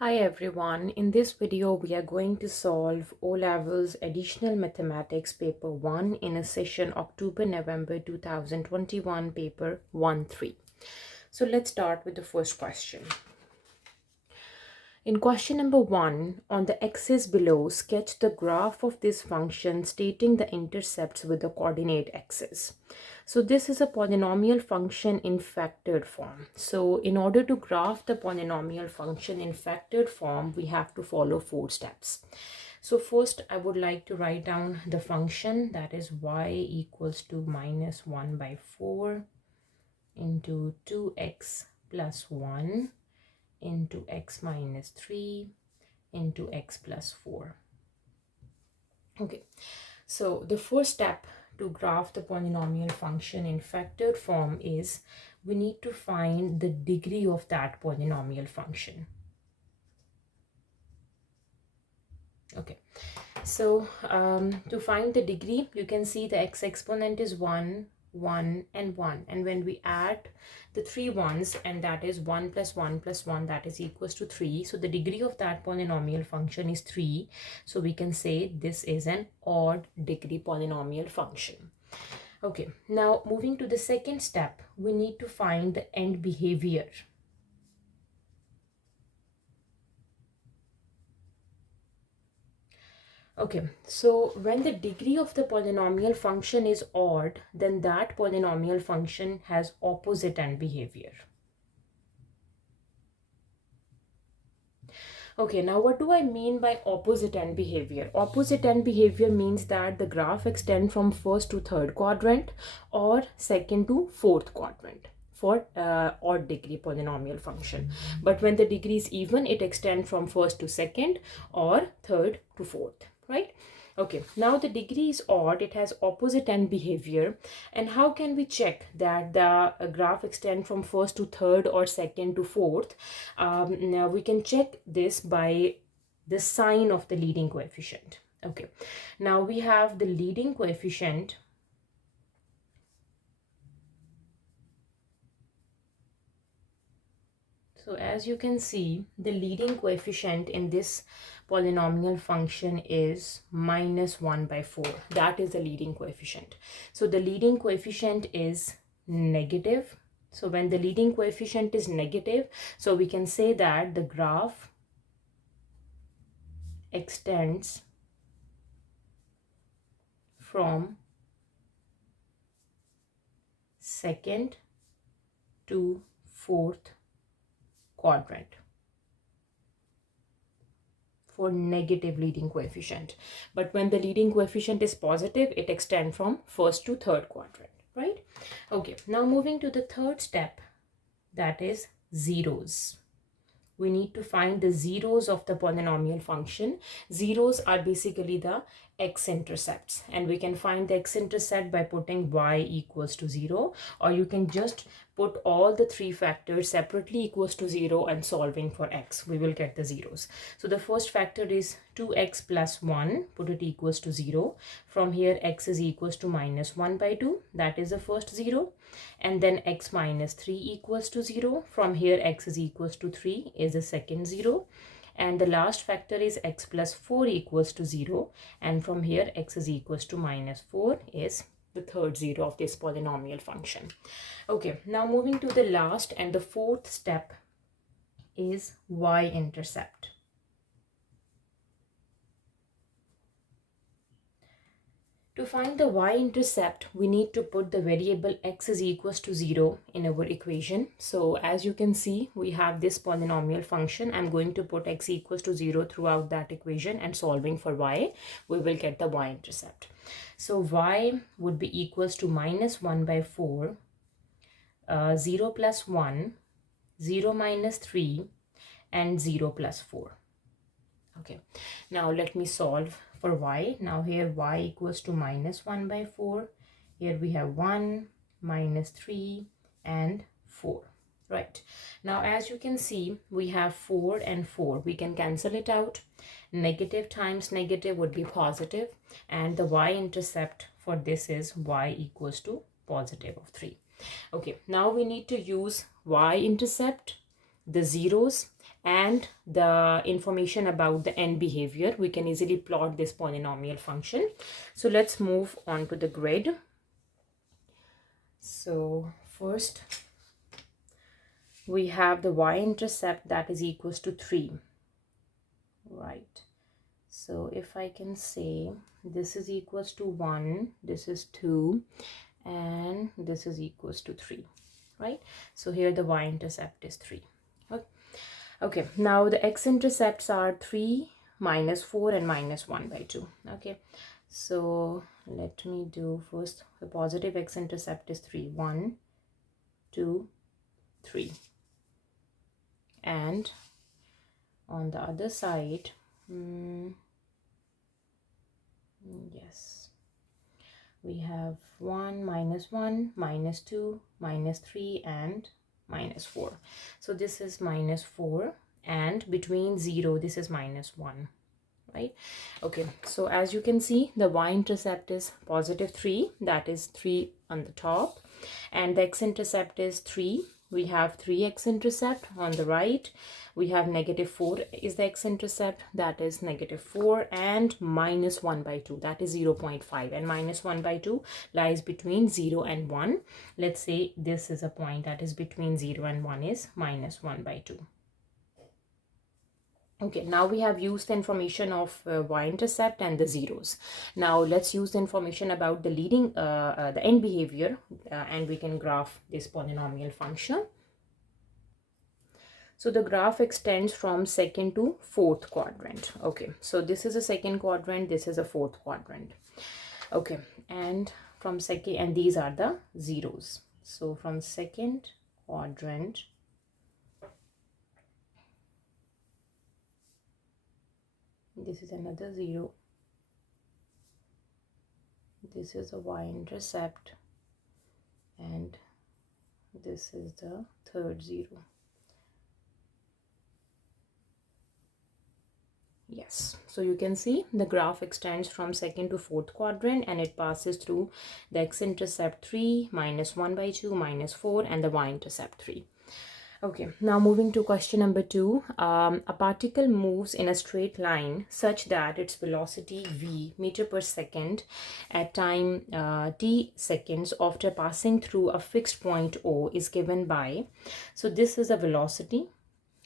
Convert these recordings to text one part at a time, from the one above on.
Hi everyone, in this video we are going to solve O-Levels Additional Mathematics Paper 1 in a session October-November 2021 paper 1-3. So let's start with the first question. In question number 1, on the axis below, sketch the graph of this function stating the intercepts with the coordinate axis. So this is a polynomial function in factored form. So in order to graph the polynomial function in factored form, we have to follow 4 steps. So first, I would like to write down the function, that is y equals to minus 1 by 4 into 2x plus 1 into x minus 3 into x plus 4. Okay, so the first step to graph the polynomial function in factored form is we need to find the degree of that polynomial function. Okay, so to find the degree, you can see the x exponent is 1, 1 and 1, and when we add the 3 ones, and that is 1 plus 1 plus 1, that is equals to 3. So the degree of that polynomial function is 3. So we can say this is an odd degree polynomial function. Okay, now moving to the second step, we need to find the end behavior. Okay, so when the degree of the polynomial function is odd, then that polynomial function has opposite end behavior. Okay, now what do I mean by opposite end behavior? Opposite end behavior means that the graph extends from first to third quadrant or second to fourth quadrant for odd degree polynomial function. But when the degree is even, it extends from first to second or third to fourth, right? Okay, now the degree is odd, it has opposite end behavior. And how can we check that the graph extends from first to third or second to fourth? Now we can check this by the sign of the leading coefficient. Okay, now we have the leading coefficient. So as you can see, the leading coefficient in this polynomial function is minus 1 by 4. That is the leading coefficient. So the leading coefficient is negative. So when the leading coefficient is negative, so we can say that the graph extends from second to fourth quadrant for negative leading coefficient. But when the leading coefficient is positive, it extends from first to third quadrant, right? Okay, now moving to the third step, that is zeros. We need to find the zeros of the polynomial function. Zeros are basically the x-intercepts, and we can find the x-intercept by putting y equals to 0, or you can just put all the 3 factors separately equals to 0 and solving for x. We will get the zeros. So the first factor is 2x plus 1, put it equals to 0. From here x is equals to minus 1 by 2, that is the first 0. And then x minus 3 equals to 0. From here x is equals to 3 is the second 0. And the last factor is x plus 4 equals to 0. And from here x is equals to minus 4 is the third 0 of this polynomial function. Okay, now moving to the last and the fourth step is y-intercept. To find the y-intercept, we need to put the variable x is equals to 0 in our equation. So as you can see, we have this polynomial function. I'm going to put x equals to 0 throughout that equation, and solving for y, we will get the y-intercept. So y would be equals to minus 1 by 4, 0 plus 1, 0 minus 3, and 0 plus 4. Okay, now let me solve for y. Now here y equals to minus 1 by 4. Here we have 1, minus 3, and 4. Right, now as you can see, we have 4 and 4. We can cancel it out. Negative times negative would be positive, and the y-intercept for this is y equals to positive of 3. Okay, now we need to use y-intercept, the zeros, and the information about the end behavior, we can easily plot this polynomial function. So let's move on to the grid. So first we have the y-intercept that is equals to 3, right? So if I can say this is equals to 1, this is 2, and this is equals to 3, right? So here the y-intercept is 3. Okay, now the x-intercepts are 3, -4, and -1/2. Okay, so let me do first the positive x-intercept is 3, 1, 2, 3. And on the other side, yes, we have 1, -1, -2, -3, and -4. So this is -4, and between 0, this is -1, right? Okay, so as you can see, the y-intercept is +3, that is 3 on the top, and the x-intercept is 3. We have 3 x-intercept on the right. We have -4 is the x-intercept, that is -4, and -1/2, that is 0.5, and -1/2 lies between 0 and 1. Let's say this is a point that is between 0 and 1 is -1/2. Okay, now we have used the information of y-intercept and the zeros. Now let's use the information about the leading, the end behavior, and we can graph this polynomial function. So the graph extends from second to fourth quadrant. Okay, so this is a second quadrant, this is a fourth quadrant. Okay, and from second, and these are the zeros. So from second quadrant, this is another 0. This is a y-intercept, and this is the third 0. Yes, so you can see the graph extends from second to fourth quadrant, and it passes through the x-intercept 3, -1/2, -4, and the y-intercept 3. Okay, now moving to question number 2. A particle moves in a straight line such that its velocity v meter per second at time t seconds after passing through a fixed point O is given by, so this is a velocity.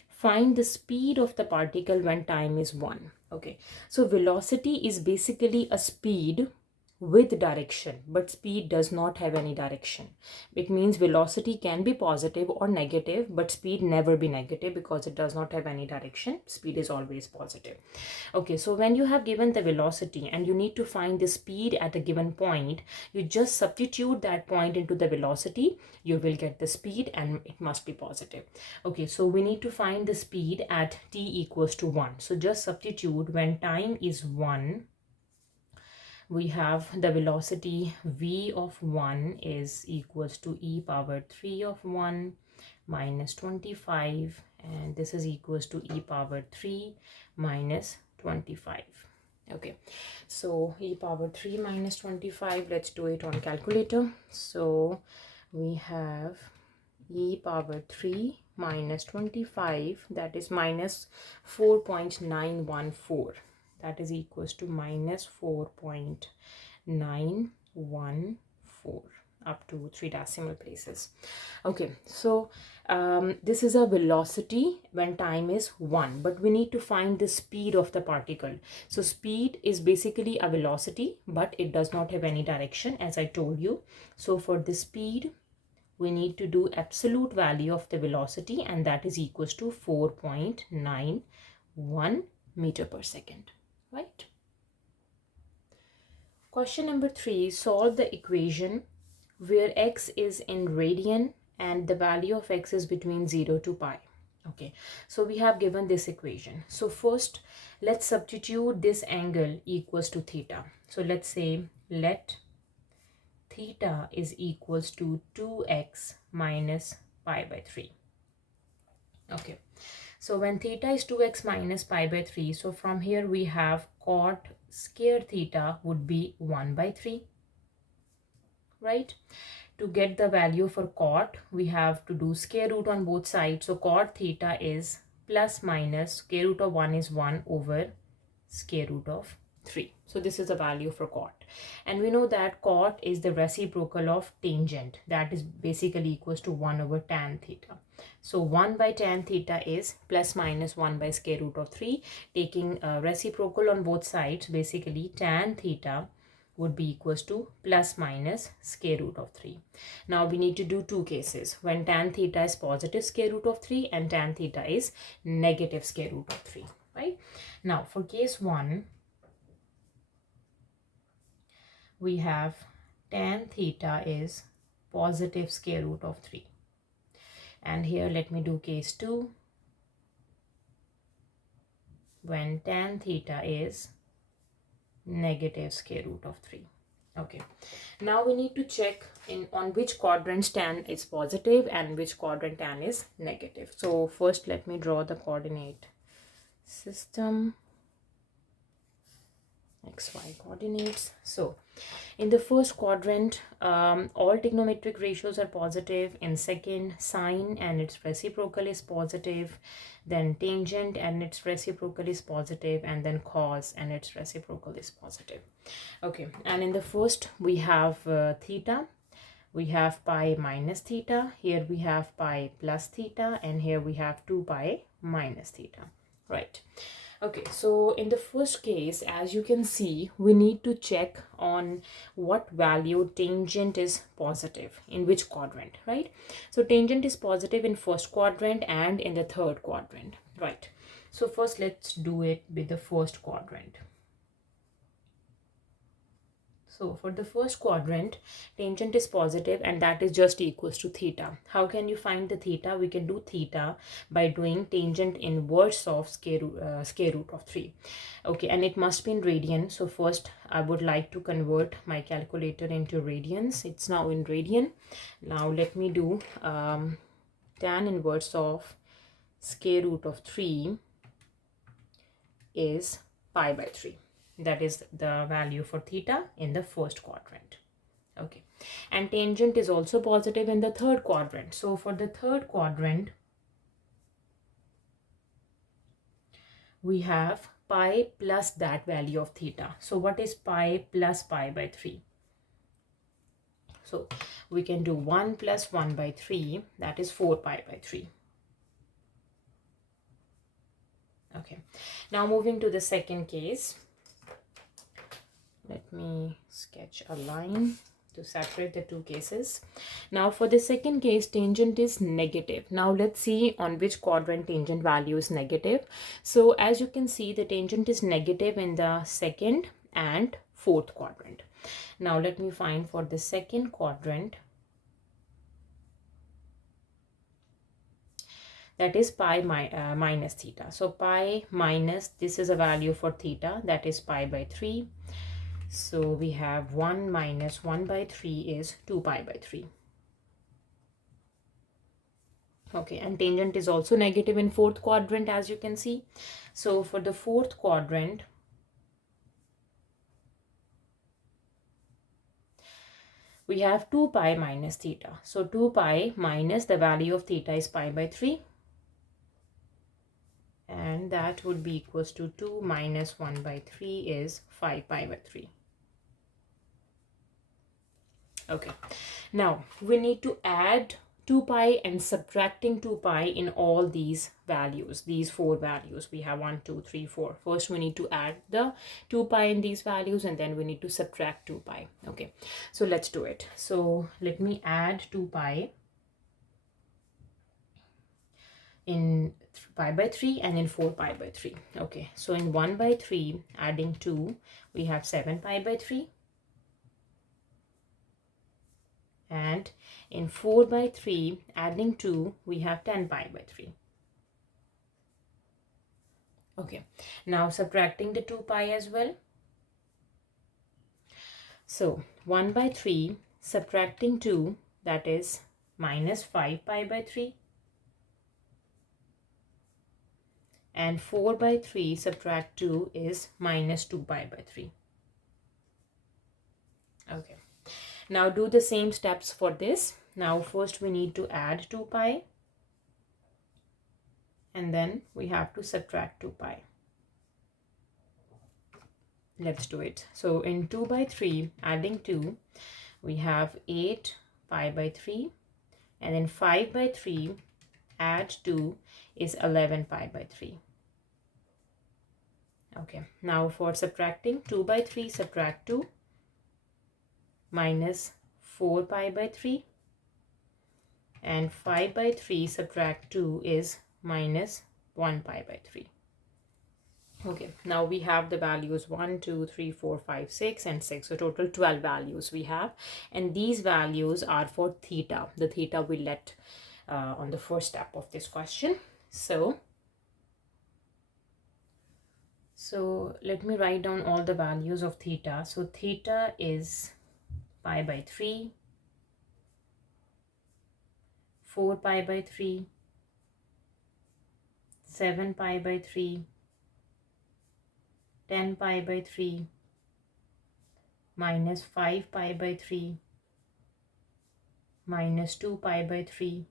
Find the speed of the particle when time is 1. Okay, so velocity is basically a speed with direction, but speed does not have any direction. It means velocity can be positive or negative, but speed never be negative because it does not have any direction. Speed is always positive. Okay, so when you have given the velocity and you need to find the speed at a given point, you just substitute that point into the velocity, you will get the speed, and it must be positive. Okay, so we need to find the speed at t equals to 1. So just substitute when time is 1. We have the velocity v of 1 is equals to e power 3 of 1 minus 25, and this is equals to e power 3 minus 25. Okay, so e power 3 minus 25, let's do it on calculator. So we have e power 3 minus 25, that is minus 4.914. That is equals to minus 4.914 up to 3 decimal places. Okay, so this is a velocity when time is 1, but we need to find the speed of the particle. So speed is basically a velocity, but it does not have any direction, as I told you. So for the speed, we need to do absolute value of the velocity, and that is equals to 4.91 meter per second. Right? Question number 3, solve the equation where x is in radian and the value of x is between 0 to pi. Okay, so we have given this equation. So first, let's substitute this angle equals to theta. So let's say let theta is equals to 2x minus pi by 3. Okay, so when theta is 2x minus pi by 3, so from here we have cot square theta would be 1 by 3, right? To get the value for cot, we have to do square root on both sides. So cot theta is plus minus square root of 1 is 1 over square root of 3. So this is the value for cot. And we know that cot is the reciprocal of tangent. That is basically equals to 1 over tan theta. So 1 by tan theta is plus minus 1 by square root of 3. Taking reciprocal on both sides, basically tan theta would be equals to plus minus square root of 3. Now we need to do two cases, when tan theta is positive square root of 3 and tan theta is negative square root of 3, right? Now for case 1, we have tan theta is positive square root of 3. And here let me do case 2, when tan theta is negative square root of 3. Okay, now we need to check on which quadrant tan is positive and which quadrant tan is negative. So first let me draw the coordinate system, xy coordinates. So in the first quadrant, all trigonometric ratios are positive. In second, sine and its reciprocal is positive. Then tangent and its reciprocal is positive. And then cos and its reciprocal is positive. Okay, and in the first, we have theta. We have pi minus theta. Here we have pi plus theta. And here we have 2 pi minus theta. Right. Okay, so in the first case, as you can see, we need to check on what value tangent is positive in which quadrant, right? So tangent is positive in first quadrant and in the third quadrant, right? So first let's do it with the first quadrant. So for the first quadrant, tangent is positive and that is just equals to theta. How can you find the theta? We can do theta by doing tangent inverse of square root of 3. Okay, and it must be in radian. So first I would like to convert my calculator into radians. It's now in radian. Now let me do tan inverse of square root of 3 is pi by 3. That is the value for theta in the first quadrant. Okay, and tangent is also positive in the third quadrant. So for the third quadrant, we have pi plus that value of theta. So what is pi plus pi by 3? So we can do 1 plus 1 by 3, that is 4 pi by 3. Okay, now moving to the second case. Let me sketch a line to separate the two cases. Now for the second case, tangent is negative. Now let's see on which quadrant tangent value is negative. So as you can see, the tangent is negative in the second and fourth quadrant. Now let me find for the second quadrant, that is pi minus theta. So pi minus, this is a value for theta, that is pi by 3. So we have 1 minus 1 by 3 is 2 pi by 3. Okay, and tangent is also negative in fourth quadrant, as you can see. So for the fourth quadrant, we have 2 pi minus theta. So 2 pi minus the value of theta is pi by 3. And that would be equals to 2 minus 1 by 3 is 5 pi by 3. Okay, now we need to add 2 pi and subtracting 2 pi in all these values, these 4 values. We have 1, 2, 3, 4. First we need to add the 2 pi in these values and then we need to subtract 2 pi. Okay, so let's do it. So let me add 2 pi in pi by 3 and in 4 pi by 3. Okay, so in 1 by 3 adding 2, we have 7 pi by 3. And in 4 by 3 adding 2, we have 10 pi by 3. Okay, now subtracting the 2 pi as well. So 1 by 3 subtracting 2, that is minus 5 pi by 3. And 4 by 3 subtract 2 is minus 2 pi by 3. Okay, now do the same steps for this. Now first we need to add 2 pi and then we have to subtract 2 pi. Let's do it. So in 2 by 3, adding 2, we have 8 pi by 3, and then 5 by 3 add 2 is 11 pi by 3. Okay, now for subtracting, 2 by 3 subtract 2, minus 4 pi by 3, and 5 by 3 subtract 2 is minus 1 pi by 3. Okay, now we have the values 1, 2, 3, 4, 5, 6, and 6. So total 12 values we have. And these values are for theta. The theta we let on the first step of this question. So let me write down all the values of theta. So theta is pi by 3, 4 pi by 3, 7 pi by 3, 10 pi by 3, minus 5 pi by 3, minus 2 pi by 3.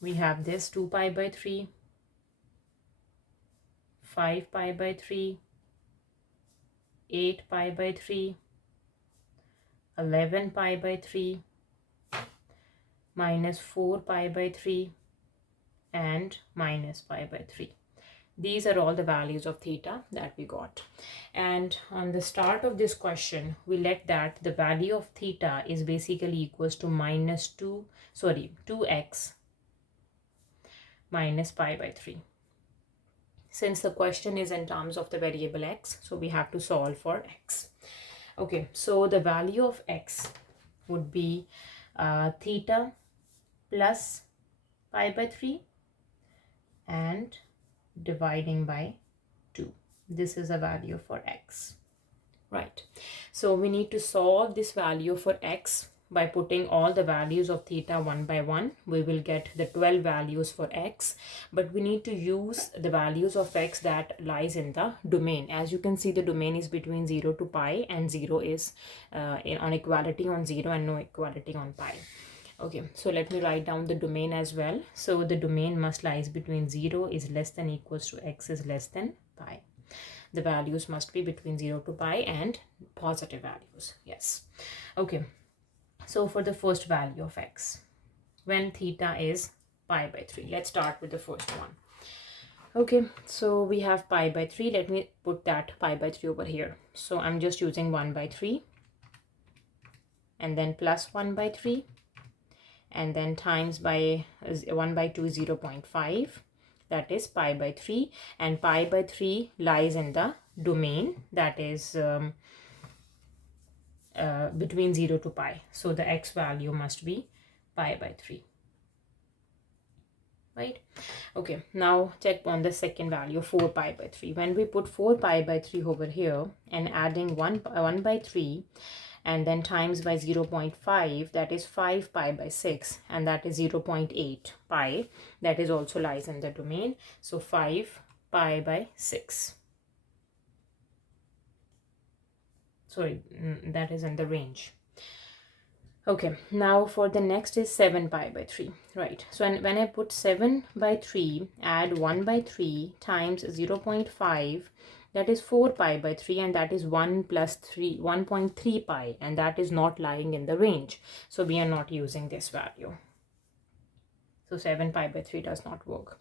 We have this 2 pi by 3, 5 pi by 3, 8 pi by 3, 11 pi by 3, minus 4 pi by 3, and minus pi by 3. These are all the values of theta that we got. And on the start of this question, we let that the value of theta is basically equals to 2x minus pi by 3. Since the question is in terms of the variable x, so we have to solve for x. Okay, so the value of x would be theta plus pi by 3 and dividing by 2. This is a value for x, right? So we need to solve this value for x by putting all the values of theta one by one. We will get the 12 values for x, but we need to use the values of x that lies in the domain. As you can see, the domain is between 0 to pi, and 0 is on equality on 0 and no equality on pi. Okay, so let me write down the domain as well. So the domain must lies between 0 is less than equals to x is less than pi. The values must be between 0 to pi and positive values. Yes. Okay, so for the first value of x, when theta is pi by 3, let's start with the first one. Okay, so we have pi by 3. Let me put that pi by 3 over here. So I'm just using 1 by 3, and then plus 1 by 3, and then times by 1 by 2 is 0.5, that is pi by 3, and pi by 3 lies in the domain that is between 0 to pi. So the x value must be pi by 3, right? Okay, now check on the second value, 4 pi by 3. When we put 4 pi by 3 over here and adding 1 by 3, and then times by 0.5, that is 5 pi by 6, and that is 0.8 pi, that is also lies in the domain. So 5 pi by 6, sorry, that is in the range. Okay, now for the next is 7 pi by 3, right? So when I put 7 by 3, add 1 by 3 times 0.5, that is 4 pi by 3, and that is 1 plus 3, 1.3 pi, and that is not lying in the range. So we are not using this value. So 7 pi by 3 does not work.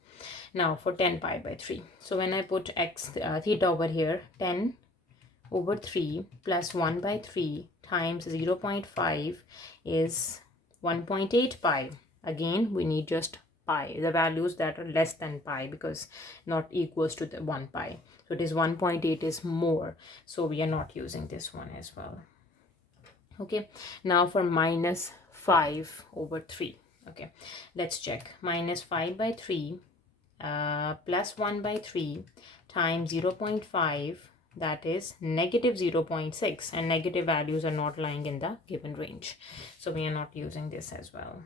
Now for 10 pi by 3. So when I put theta over here, 10 over 3 plus 1 by 3 times 0.5 is 1.8 pi. Again, we need just pi, the values that are less than pi, because not equals to the 1 pi. So it is 1.8 is more, so we are not using this one as well. Okay, now for minus 5 over 3. Okay, let's check. Minus 5 by 3 plus 1 by 3 times 0.5, that is negative 0.6, and negative values are not lying in the given range, so we are not using this as well.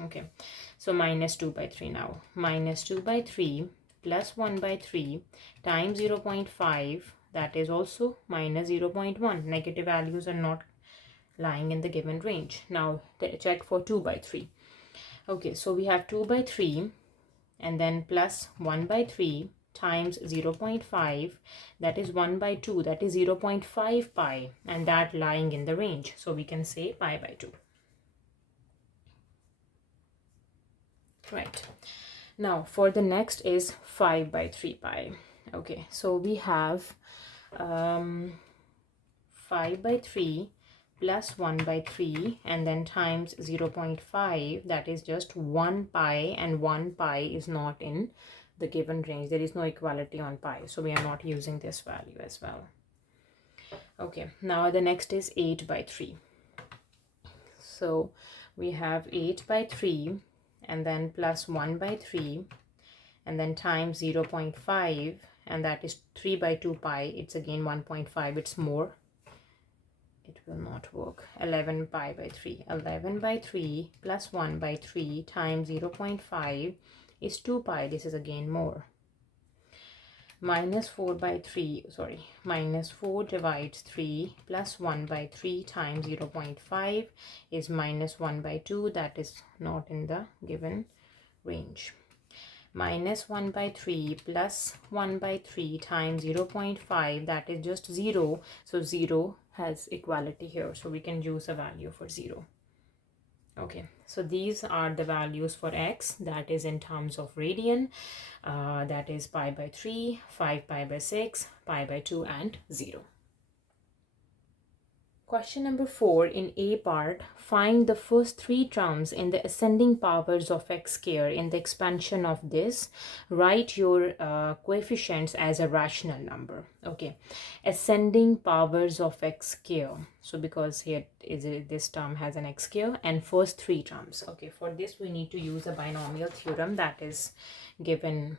Okay, so minus 2 by 3 now. Minus 2 by 3 plus 1 by 3 times 0.5, that is also minus 0.1. Negative values are not lying in the given range. Now check for 2 by 3. Okay, so we have 2 by 3 and then plus 1 by 3 times 0.5, that is 1 by 2, that is 0.5 pi, and that lying in the range. So we can say pi by 2. Right. Now for the next is 5 by 3 pi. Okay, so we have 5 by 3 plus 1 by 3 and then times 0.5, that is just 1 pi, and 1 pi is not in the given range. There is no equality on pi, so we are not using this value as well. Okay, now the next is 8 by 3. So we have 8 by 3 and then plus 1 by 3 and then times 0.5, and that is 3 by 2 pi. It's again 1.5, it's more. It will not work. 11 pi by 3. 11 by 3 plus 1 by 3 times 0.5 is 2 pi. This is again more. Minus 4 by 3, sorry, minus 4 divides 3 plus 1 by 3 times 0.5 is minus 1 by 2. That is not in the given range. Minus 1 by 3 plus 1 by 3 times 0.5, that is just 0. So 0 has equality here. So we can use a value for 0. Okay, so these are the values for x, that is in terms of radian. That is pi by 3, 5 pi by 6, pi by 2, and 0. Question number 4 in A part, find the first 3 terms in the ascending powers of x square. In the expansion of this, write your coefficients as a rational number. Okay, ascending powers of x square. So because here this term has an x square, and first 3 terms. Okay, for this we need to use a binomial theorem that is given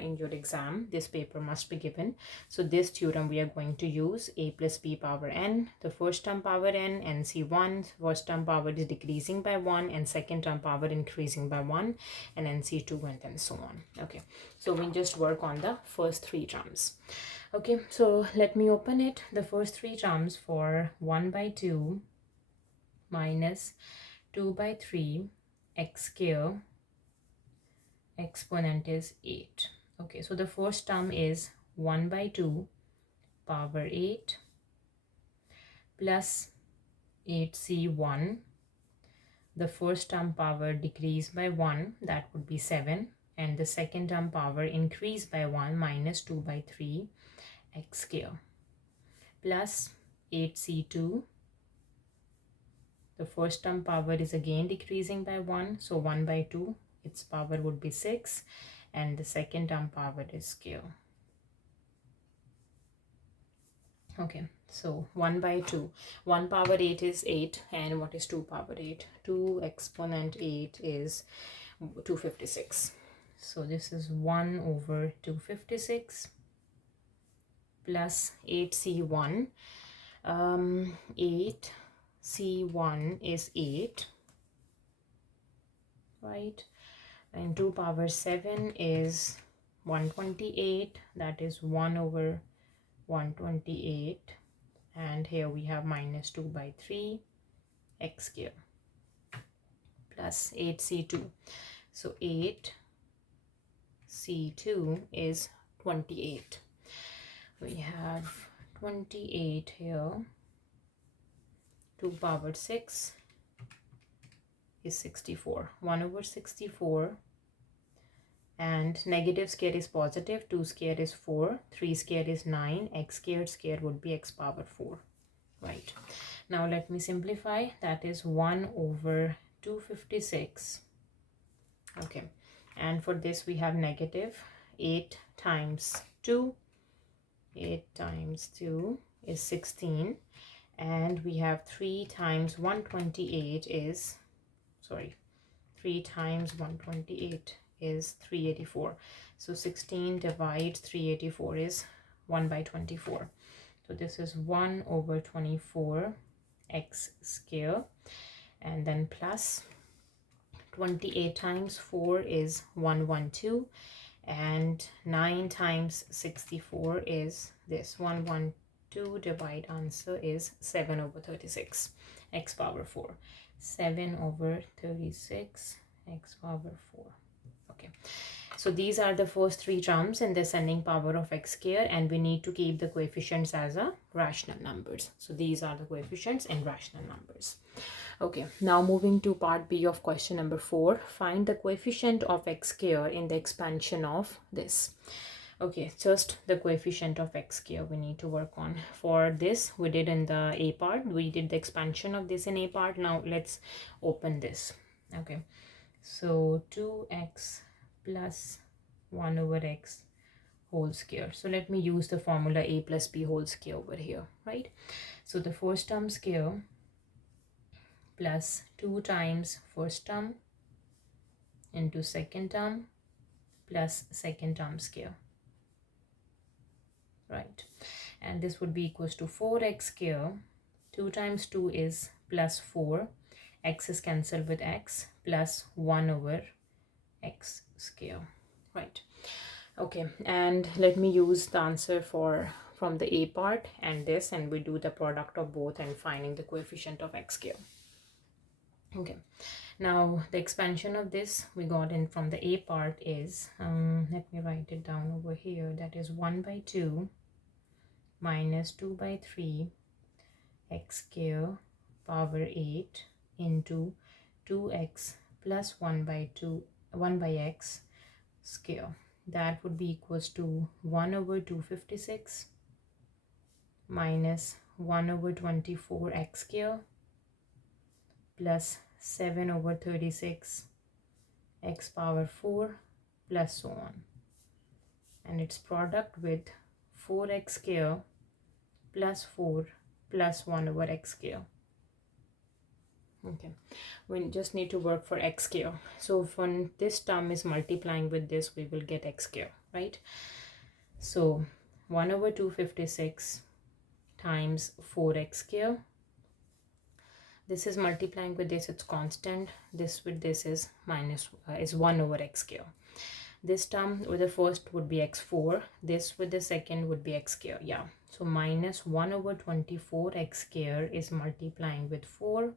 in your exam. This paper must be given. So this theorem we are going to use: a plus b power n, the first term power n, nc1, first term power is decreasing by 1 and second term power increasing by 1, and nc2, and then so on. Okay, so we just work on the first 3 terms. Okay, so let me open it. The first 3 terms for 1 by 2 minus 2 by 3 x square, exponent is 8. Okay, so the first term is 1 by 2 power 8 plus 8c1. The first term power decrease by 1, that would be 7, and the second term power increase by 1, minus 2 by 3 x square, plus 8c2. The first term power is again decreasing by 1, so 1 by 2, its power would be 6, and the second term power is square. Okay, so 1 by 2. 1 power 8 is 8, and what is 2 power 8? 2 exponent 8 is 256. So this is 1 over 256 plus 8c1. 8c1 is 8, right? And 2 power 7 is 128, that is 1 over 128, and here we have minus 2 by 3 x square plus 8c2. So 8c2 is 28. We have 28 here. 2 power 6 is 64. 1 over 64, and negative square is positive, 2 square is 4, 3 square is 9, x square would be x power 4. Right, now let me simplify. That is 1 over 256. Okay, and for this we have negative 8 times 2. 8 times 2 is 16, and we have 3 times 128 is, sorry, 3 times 128 is 384. So 16 divides 384 is 1 by 24. So this is 1 over 24 x square, and then plus 28 times 4 is 112, and 9 times 64 is this 112. Divide answer is 7 over 36 x power 4. 7 over 36 x power 4. Okay, So these are the first three terms in the ascending power of x square, and we need to keep the coefficients as a rational numbers. So these are the coefficients in rational numbers. Okay, now moving to part B of question number 4. Find the coefficient of x square in the expansion of this. Okay, just the coefficient of x square we need to work on. For this, we did in the A part, we did the expansion of this in A part. Now let's open this. Okay, so 2x plus 1 over x whole square. So let me use the formula a plus b whole square over here, right? So the first term square plus 2 times first term into second term plus second term square, right? And this would be equals to 4x square. 2 times 2 is plus 4. X is cancelled with x plus 1 over x square, right? Okay, and let me use the answer from the A part and this, and we do the product of both and finding the coefficient of x square. Okay, now the expansion of this we got in from the A part is, let me write it down over here, that is 1 by 2 minus 2 by 3 x square power 8 into 2x plus 1 by x square. That would be equals to 1 over 256 minus 1 over 24 x square plus 7 over 36 x power 4 plus so on, and its product with 4x square plus 4 plus 1 over x square. Okay, we just need to work for x square. So when this term is multiplying with this, we will get x square, right? So 1 over 256 times 4x square. This is multiplying with this, it's constant. This with this is is 1 over x square. This term with the first would be x4. This with the second would be x square. Yeah. So minus 1 over 24 x square is multiplying with 4.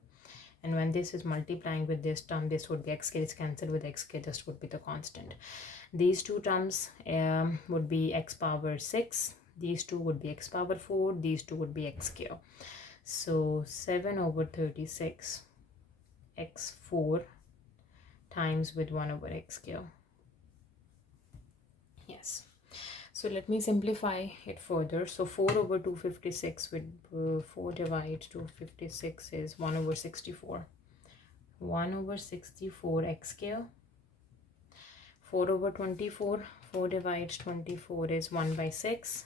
And when this is multiplying with this term, this would be x square is cancelled with x square. This would be the constant. These two terms would be x power 6. These two would be x power 4. These two would be x square. So 7 over 36 x4 times with 1 over x square. Yes. So let me simplify it further. So 4 over 256 with 4 divided 256 is 1 over 64. 1 over 64 x square. 4 over 24. 4 divides 24 is 1 by 6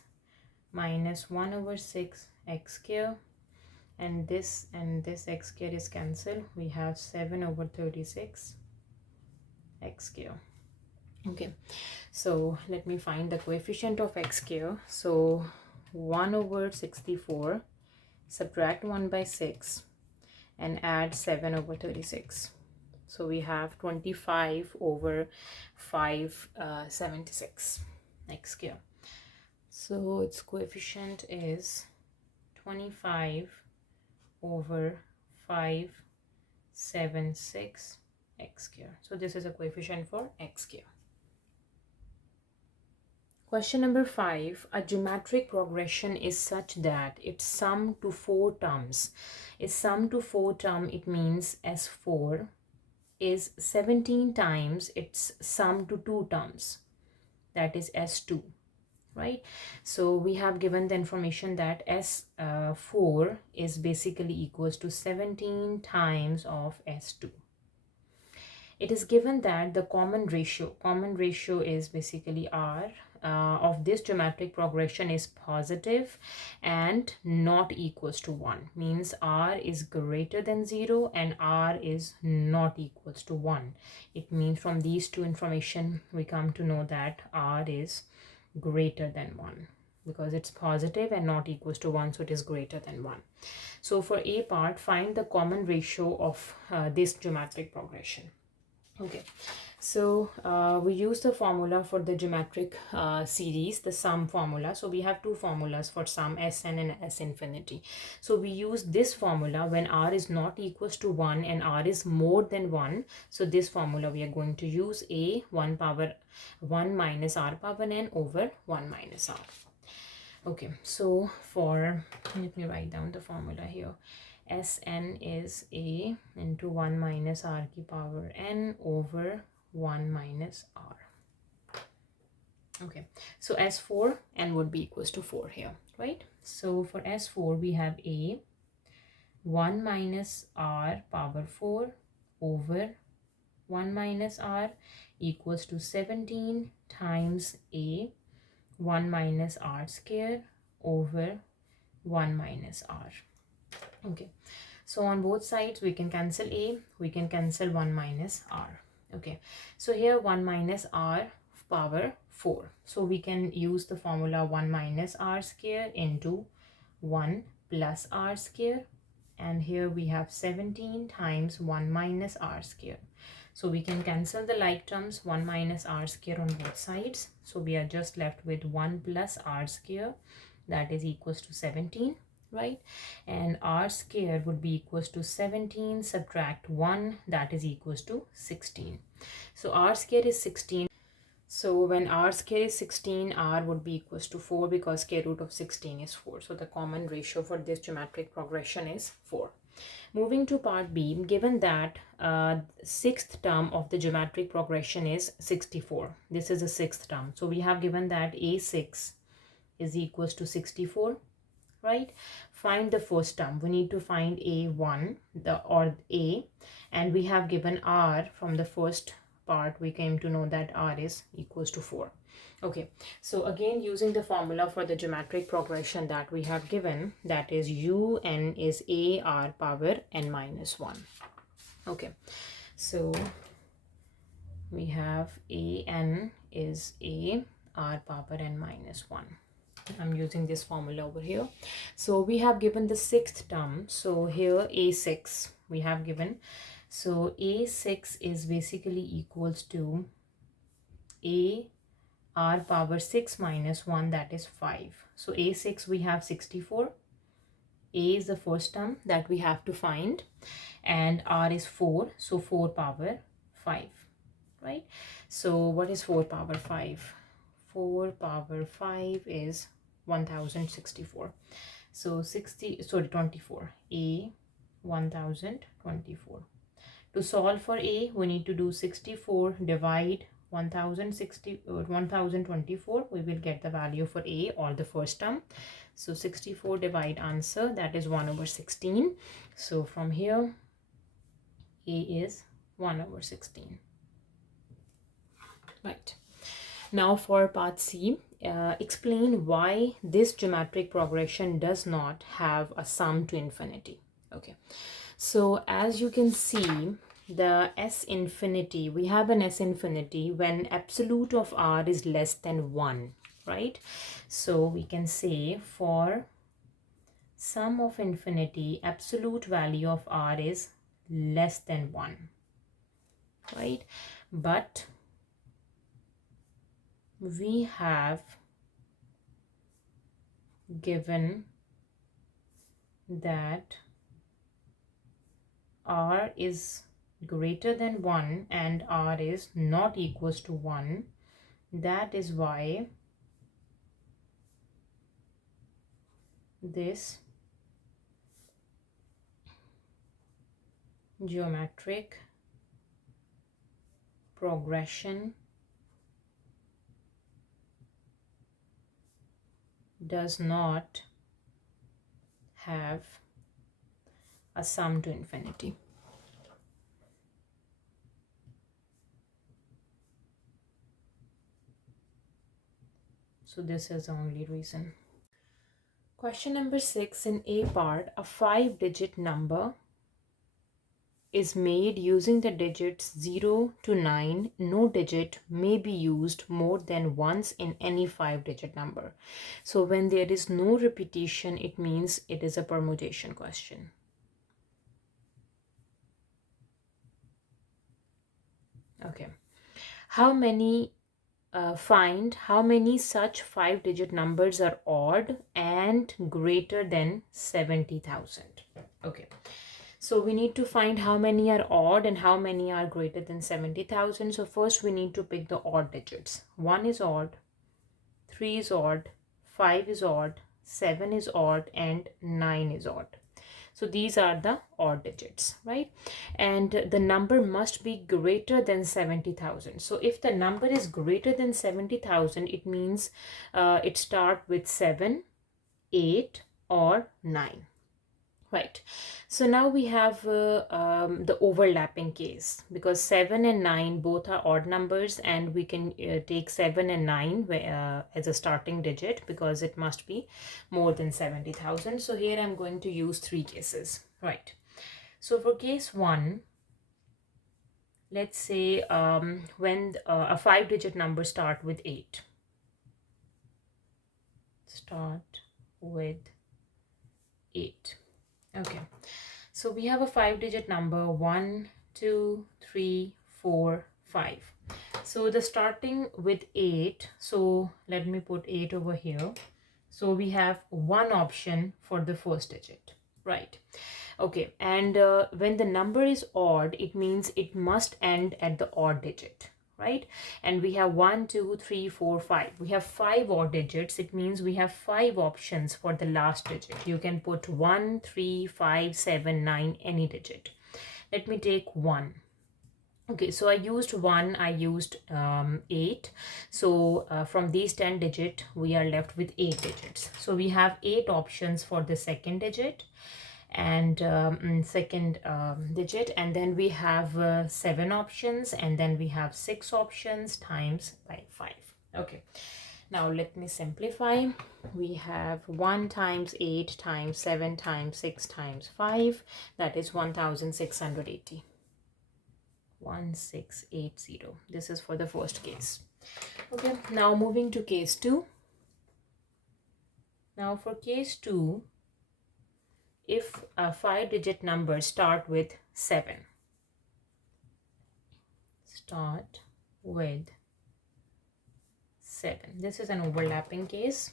minus 1 over 6 x square. And this x square is cancelled. We have 7 over 36 x square. Okay, so let me find the coefficient of x square. So 1 over 64, subtract 1 by 6 and add 7 over 36. So we have 25 over 576 x square. So its coefficient is 25 over 576 x square. So this is a coefficient for x square. Question number 5. A geometric progression is such that its sum to 4 terms. Its sum to 4 term, it means S4 is 17 times its sum to 2 terms. That is S2. Right, so we have given the information that S4 is basically equals to 17 times of S2. It is given that the common ratio is basically R of this geometric progression is positive and not equals to 1, means R is greater than 0 and R is not equals to 1. It means from these two information we come to know that R is greater than 1 because it's positive and not equals to 1, so it is greater than 1. So for A part, find the common ratio of this geometric progression. Okay, so we use the formula for the geometric series, the sum formula. So we have two formulas for sum, Sn and S infinity. So we use this formula when r is not equals to 1 and r is more than 1. So this formula we are going to use a 1 power 1 minus r power n over 1 minus r. Okay, so for, let me write down the formula here. Sn is a into 1 minus r ki power n over 1 minus r. Okay, so S4 n would be equals to 4 here, right? So for S4 we have a 1 minus r power 4 over 1 minus r equals to 17 times a 1 minus r square over 1 minus r. Okay, so on both sides we can cancel a, we can cancel 1 minus r. Okay, so here 1 minus r power 4, so we can use the formula 1 minus r square into 1 plus r square, and here we have 17 times 1 minus r square. So we can cancel the like terms, 1 minus r square on both sides. So we are just left with 1 plus r square, that is equals to 17, right? And r square would be equals to 17 subtract 1, that is equals to 16. So r square is 16. So when r square is 16, r would be equals to 4 because square root of 16 is 4. So the common ratio for this geometric progression is 4. Moving to part B, given that sixth term of the geometric progression is 64. This is the sixth term. So we have given that a6 is equals to 64, right? Find the first term. We need to find a1 or a, and we have given r from the first part. We came to know that r is equals to 4. Okay, so again using the formula for the geometric progression that we have given, that is un is a r power n minus 1. Okay, so we have an is a r power n minus 1. I'm using this formula over here. So we have given the sixth term. So here a6 we have given. So a6 is basically equals to a r power 6 minus 1, that is 5. So a6 we have 64. A is the first term that we have to find, and r is 4, so 4 power 5, right? So what is 4 power 5? 4 power 5 is 1064. So 24. A 1024. To solve for a, we need to do 64 divide 1024. We will get the value for a, or the first term. So 64 divide answer, that is 1 over 16. So from here a is 1 over 16, right? Now for part C, explain why this geometric progression does not have a sum to infinity. Okay, so as you can see, the S infinity, we have an S infinity when absolute of r is less than 1, right? So we can say for sum of infinity, absolute value of r is less than 1, right? But we have given that r is greater than 1 and r is not equals to 1. That is why this geometric progression does not have a sum to infinity. So this is the only reason. Question number 6, in A part, a 5-digit number is made using the digits 0 to 9. No digit may be used more than once in any 5-digit number. So when there is no repetition, it means it is a permutation question. Okay. How many find how many such 5-digit numbers are odd and greater than 70,000. Okay, so we need to find how many are odd and how many are greater than 70,000. So first we need to pick the odd digits. 1 is odd, 3 is odd, 5 is odd, 7 is odd, and 9 is odd. So these are the odd digits, right? And the number must be greater than 70,000. So if the number is greater than 70,000, it means it starts with 7, 8, or 9. Right. So now we have the overlapping case, because 7 and 9 both are odd numbers, and we can take 7 and 9 as a starting digit because it must be more than 70,000. So here I'm going to use 3 cases. Right. So for case 1, let's say when a 5-digit number start with 8. Start with 8. Okay. So we have a 5-digit number 1, 2, 3, 4, 5. So the starting with 8. So let me put 8 over here. So we have one option for the first digit, right? Okay, and when the number is odd, it means it must end at the odd digit, right? And we have 1, 2, 3, 4, 5. We have 5 odd digits. It means we have 5 options for the last digit. You can put 1, 3, 5, 7, 9, any digit. Let me take 1. Okay, so I used 1, I used 8. So from these 10 digits, we are left with 8 digits. So we have 8 options for the second digit and second digit, and then we have 7 options, and then we have 6 options times by 5. Okay, now let me simplify. We have 1 times 8 times 7 times 6 times 5, that is 1680. 1680. This is for the first case. Okay, now moving to case 2. Now for case 2, if a 5-digit number start with 7. Start with 7. This is an overlapping case.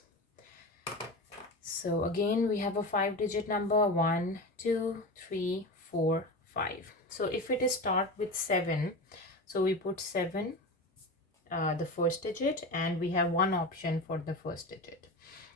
So again, we have a 5-digit number 1, 2, 3, 4, 5. So if it is start with 7, so we put 7, the first digit, and we have one option for the first digit.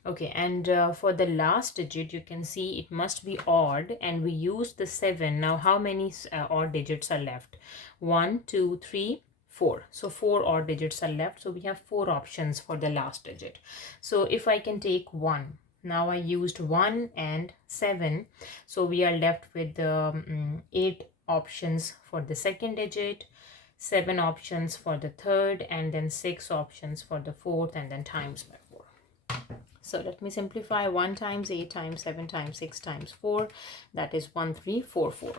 Okay, and for the last digit, you can see it must be odd, and we use the 7. Now, how many odd digits are left? 1, 2, 3, 4. So 4 odd digits are left. So we have 4 options for the last digit. So if I can take 1, now I used 1 and 7. So we are left with 8 options for the second digit, 7 options for the third, and then 6 options for the fourth, and then times by 4. So let me simplify. 1 times 8 times 7 times 6 times 4, that is 1344.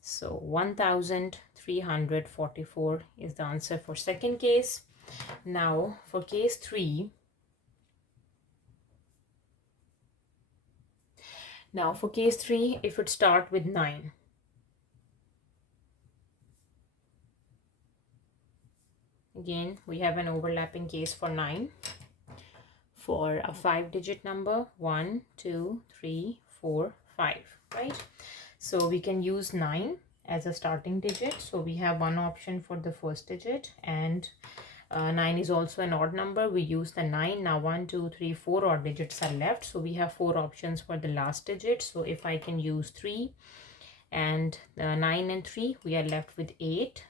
So 1344 is the answer for second case. Now for case 3. Now for case 3, if it start with 9. Again, we have an overlapping case for 9. For a 5-digit number 1, 2, 3, 4, 5, right? So we can use 9 as a starting digit. So we have one option for the first digit, and 9 is also an odd number. We use the 9. Now 1, 2, 3, 4 odd digits are left. So we have 4 options for the last digit. So if I can use 3 and 9 and 3, we are left with 8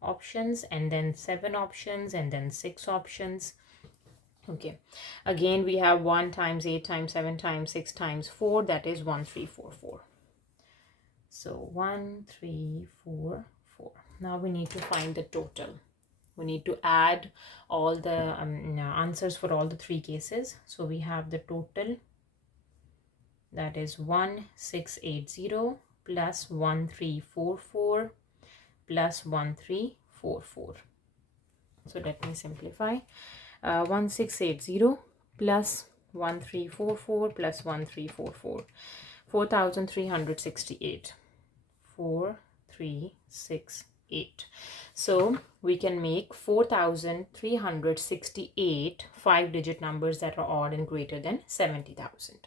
options, and then 7 options, and then 6 options. Okay, again we have 1 times 8 times 7 times 6 times 4, that is 1344. So 1344. Now we need to find the total. We need to add all the answers for all the 3 cases. So we have the total, that is 1680 plus 1344 plus 1344. So let me simplify. 1680 plus 1344 plus 1344, 4368. 4368. 8. So we can make 4,368 5-digit numbers that are odd and greater than 70,000.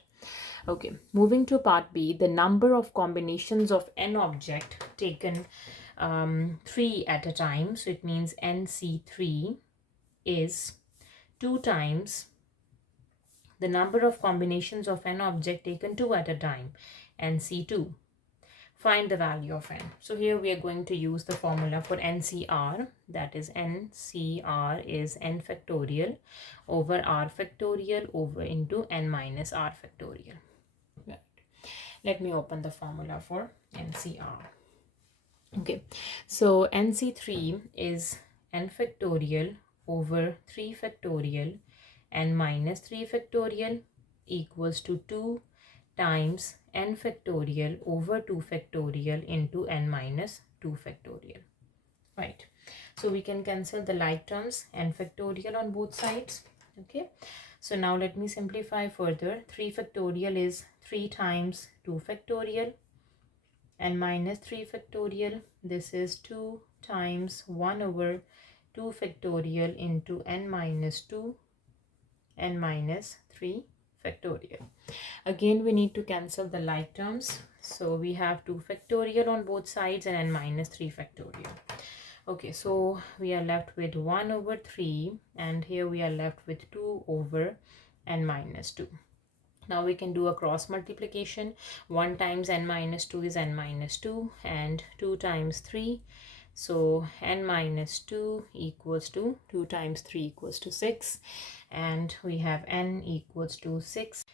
Okay, moving to part B, the number of combinations of n object taken 3 at a time. So it means NC3 is 2 times the number of combinations of n object taken 2 at a time, NC2. Find the value of n. So here we are going to use the formula for NCR, that is NCR is n factorial over r factorial over into n minus r factorial. Right. Let me open the formula for NCR. Okay, so NC3 is n factorial over 3 factorial n minus 3 factorial equals to 2 times n factorial over 2 factorial into n minus 2 factorial. Right, so we can cancel the like terms, n factorial on both sides. Okay, so now let me simplify further. 3 factorial is 3 times 2 factorial n minus 3 factorial. This is 2 times 1 over 2 factorial into n minus 2 n minus 3 factorial. Again, we need to cancel the like terms. So we have 2 factorial on both sides and n minus 3 factorial. Okay, so we are left with 1 over 3 and here we are left with 2 over n minus 2. Now we can do a cross multiplication. 1 times n minus 2 is n minus 2 and 2 times 3. So n minus 2 equals to 2 times 3 equals to 6 and we have n equals to 6.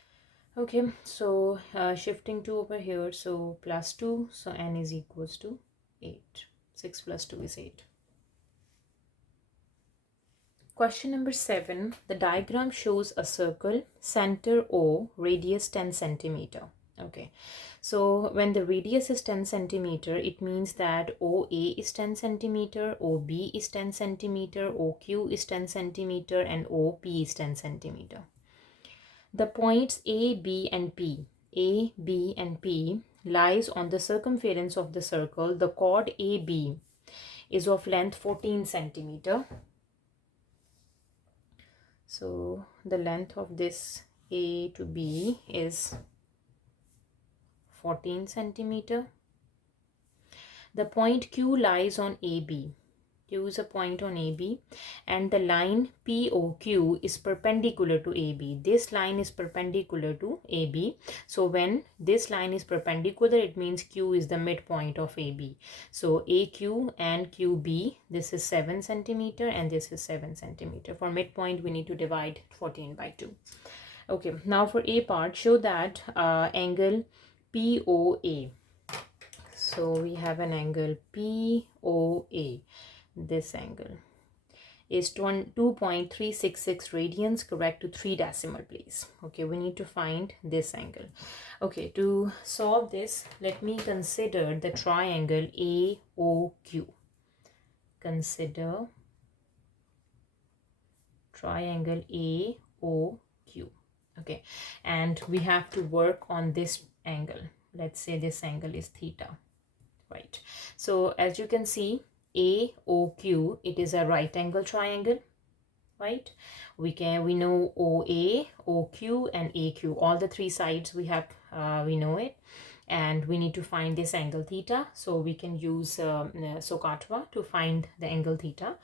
Okay, so shifting 2 over here, so plus 2, so n is equals to 8. 6 plus 2 is 8. Question number 7. The diagram shows a circle, center O, radius 10 centimeter. Okay, so when the radius is 10 centimeter, it means that OA is 10 centimeter, OB is 10 centimeter, OQ is 10 centimeter, and OP is 10 centimeter. The points A, B, and P, A, B, and P lies on the circumference of the circle. The chord AB is of length 14 centimeter. So the length of this A to B is 14 centimeter. The point Q lies on AB. Q is a point on AB and the line POQ is perpendicular to AB. This line is perpendicular to AB. So when this line is perpendicular, it means Q is the midpoint of AB. So AQ and QB, this is 7 centimeter and this is 7 centimeter. For midpoint, we need to divide 14 by 2. Okay, now for A part, show that angle POA. So we have an angle POA. This angle is 2.366 radians, correct to 3 decimal place. Okay, we need to find this angle. Okay, to solve this, let me consider the triangle AOQ. Consider triangle AOQ. Okay, and we have to work on this angle. Let's say this angle is theta. Right, so as you can see, AOQ, it is a right angle triangle, right? We know OA, OQ, and AQ. All the 3 sides we have, we know it, and we need to find this angle theta. So we can use SOHCAHTOA to find the angle theta.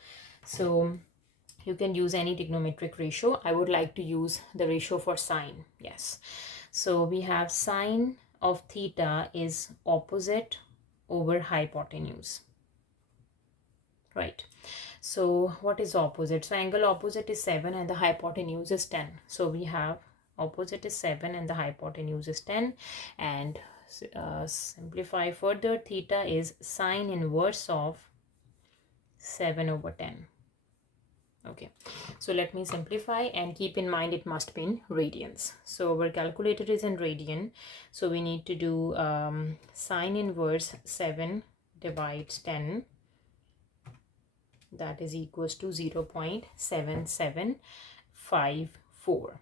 So you can use any trigonometric ratio. I would like to use the ratio for sine. Yes. So we have sine of theta is opposite over hypotenuse. Right, so what is opposite? So angle opposite is 7 and the hypotenuse is 10. So we have opposite is 7 and the hypotenuse is 10, and simplify further, theta is sine inverse of 7 over 10. Okay, so let me simplify and keep in mind it must be in radians. So our calculator is in radian, so we need to do sine inverse 7 divides 10. That is equals to 0.7754.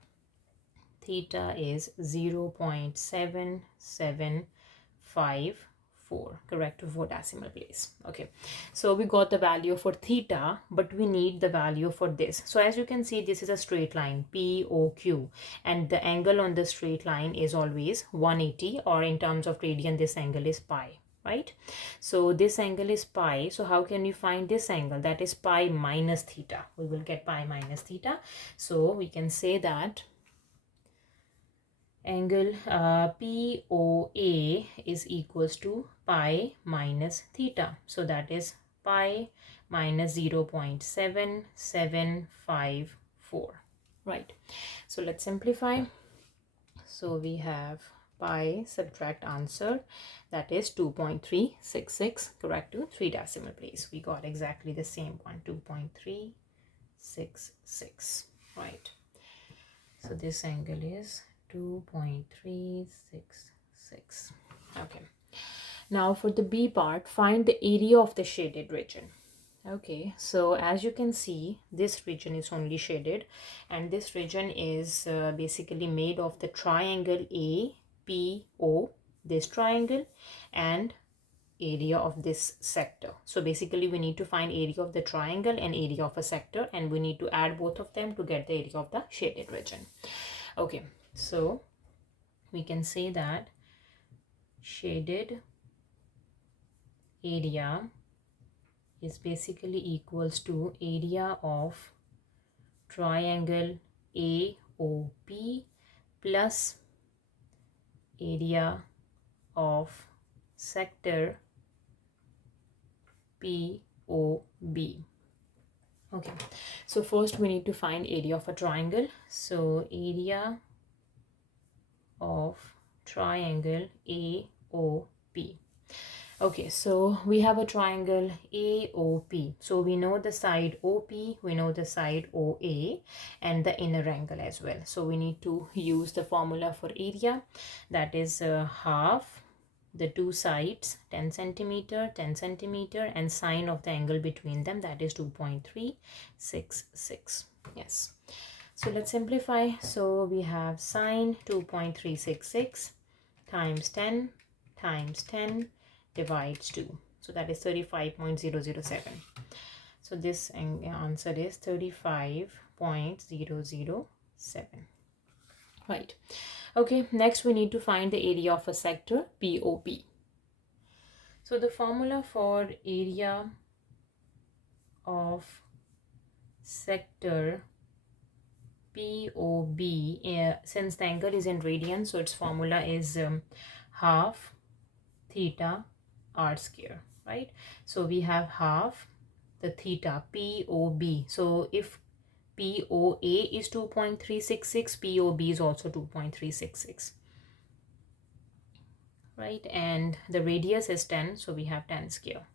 Theta is 0.7754. 4, correct to 4 decimal place. Okay, so we got the value for theta, but we need the value for this. So as you can see, this is a straight line POQ, and the angle on the straight line is always 180, or in terms of radian, this angle is pi, right? So this angle is pi. So how can you find this angle? That is pi minus theta. We will get pi minus theta. So we can say that angle POA is equals to pi minus theta. So that is pi minus 0.7754, right? So let's simplify. So we have pi, subtract answer, that is 2.366, correct to 3 decimal place. We got exactly the same one, 2.366, right? So this angle is 2.366. Okay, now for the B part, find the area of the shaded region. Okay, so as you can see, this region is only shaded, and this region is basically made of the triangle APO, this triangle, and area of this sector. So basically we need to find area of the triangle and area of a sector, and we need to add both of them to get the area of the shaded region. Okay, so we can say that shaded area is basically equals to area of triangle AOP plus area of sector POB. Okay, so first we need to find area of a triangle. So area of triangle AOP. Okay, so we have a triangle AOP. So we know the side OP, we know the side OA, and the inner angle as well. So we need to use the formula for area, that is half the two sides, 10 centimeter, 10 centimeter, and sine of the angle between them, that is 2.366. Yes. So let's simplify. So we have sine 2.366 times 10 times 10 divides 2. So that is 35.007. So this answer is 35.007. Right. Okay, next we need to find the area of a sector POP. So the formula for area of sector POB, since the angle is in radian, so its formula is half theta r square, right? So we have half the theta POB. So if POA is 2.366, POB is also 2.366, right? And the radius is 10, so we have 10 square,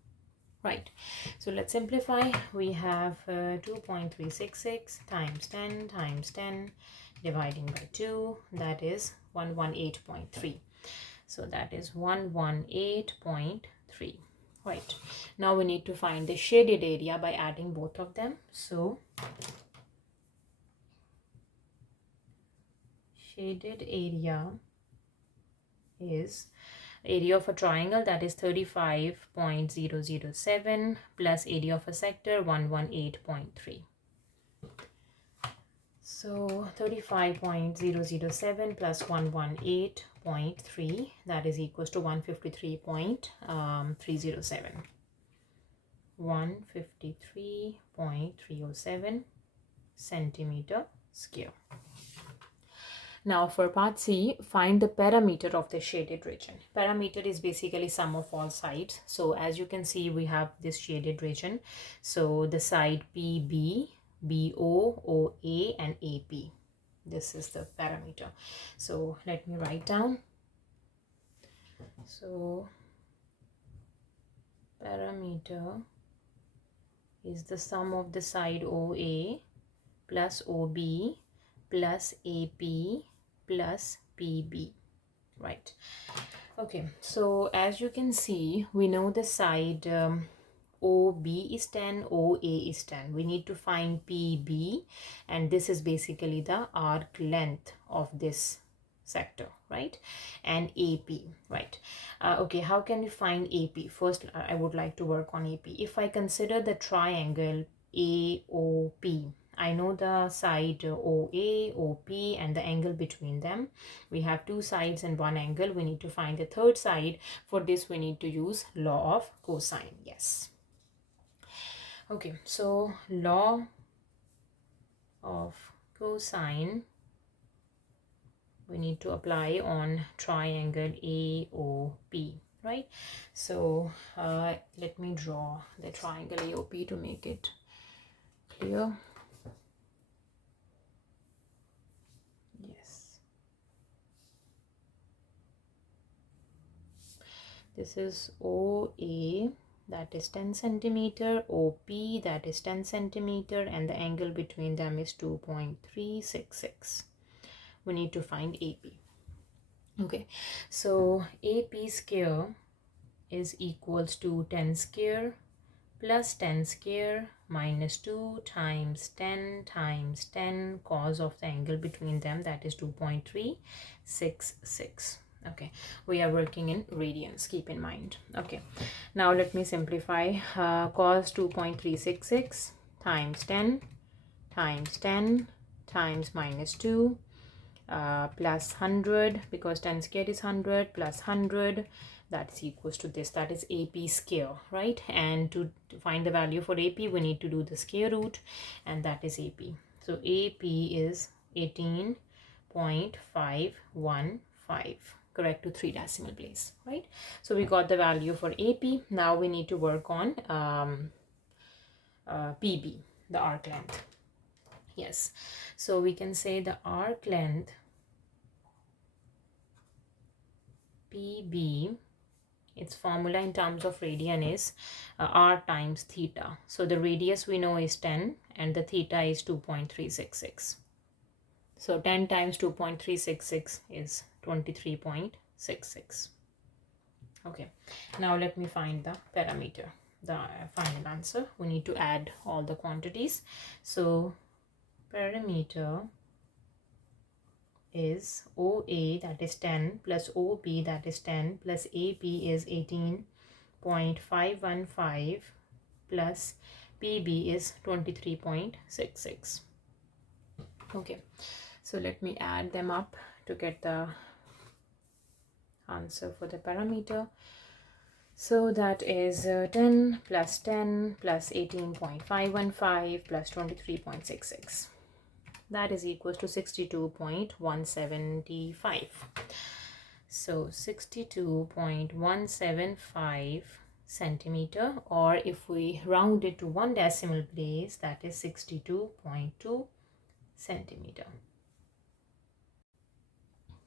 right? So let's simplify. We have 2.366 times 10 times 10 dividing by 2, that is 118.3. So that is 118.3. Right. Now we need to find the shaded area by adding both of them. So shaded area is area of a triangle, that is 35.007 plus area of a sector 118.3. So 35.007 plus 118.3, that is equals to 153.307. 153.307 centimeter square. Now for part C, find the perimeter of the shaded region. Perimeter is basically sum of all sides. So as you can see, we have this shaded region. So the side PB, BO, OA, and AP. This is the perimeter. So let me write down. So perimeter is the sum of the side OA plus OB plus AP plus PB, right? Okay, so as you can see, we know the side OB is 10, OA is 10. We need to find PB, and this is basically the arc length of this sector, right? And AP, right? Okay, how can we find AP? First, I would like to work on AP. If I consider the triangle AOP, I know the side OA, OP, and the angle between them. We have two sides and one angle. We need to find the third side. For this, we need to use law of cosine. Yes. Okay, so law of cosine we need to apply on triangle AOP, right? So let me draw the triangle AOP to make it clear. Yes. This is OA, that is 10 centimeter, OP, that is 10 centimeter, and the angle between them is 2.366. We need to find AP. Okay, so AP square is equals to 10 square plus 10 square minus 2 times 10 times 10 cos of the angle between them, that is 2.366. Okay, we are working in radians, keep in mind. Okay, now let me simplify. Cos 2.366 times 10 times 10 times minus 2 plus 100, because 10 squared is 100, plus 100, that is equals to this, that is AP square, right? And to find the value for AP, we need to do the square root, and that is AP. So AP is 18.515, correct to 3 decimal place, right? So we got the value for AP. Now we need to work on PB, the arc length. Yes, so we can say the arc length PB, its formula in terms of radian is r times theta. So the radius we know is 10 and the theta is 2.366. So 10 times 2.366 is 23.66. Okay, now let me find the parameter, the final answer. We need to add all the quantities. So parameter is OA, that is 10, plus OB, that is 10, plus AP is 18.515, plus PB is 23.66. Okay, so let me add them up to get the answer for the parameter. So that is 10 plus 10 plus 18.515 plus 23.66. That is equals to 62.175. So 62.175 centimeter, or if we round it to 1 decimal place, that is 62.2 centimeter.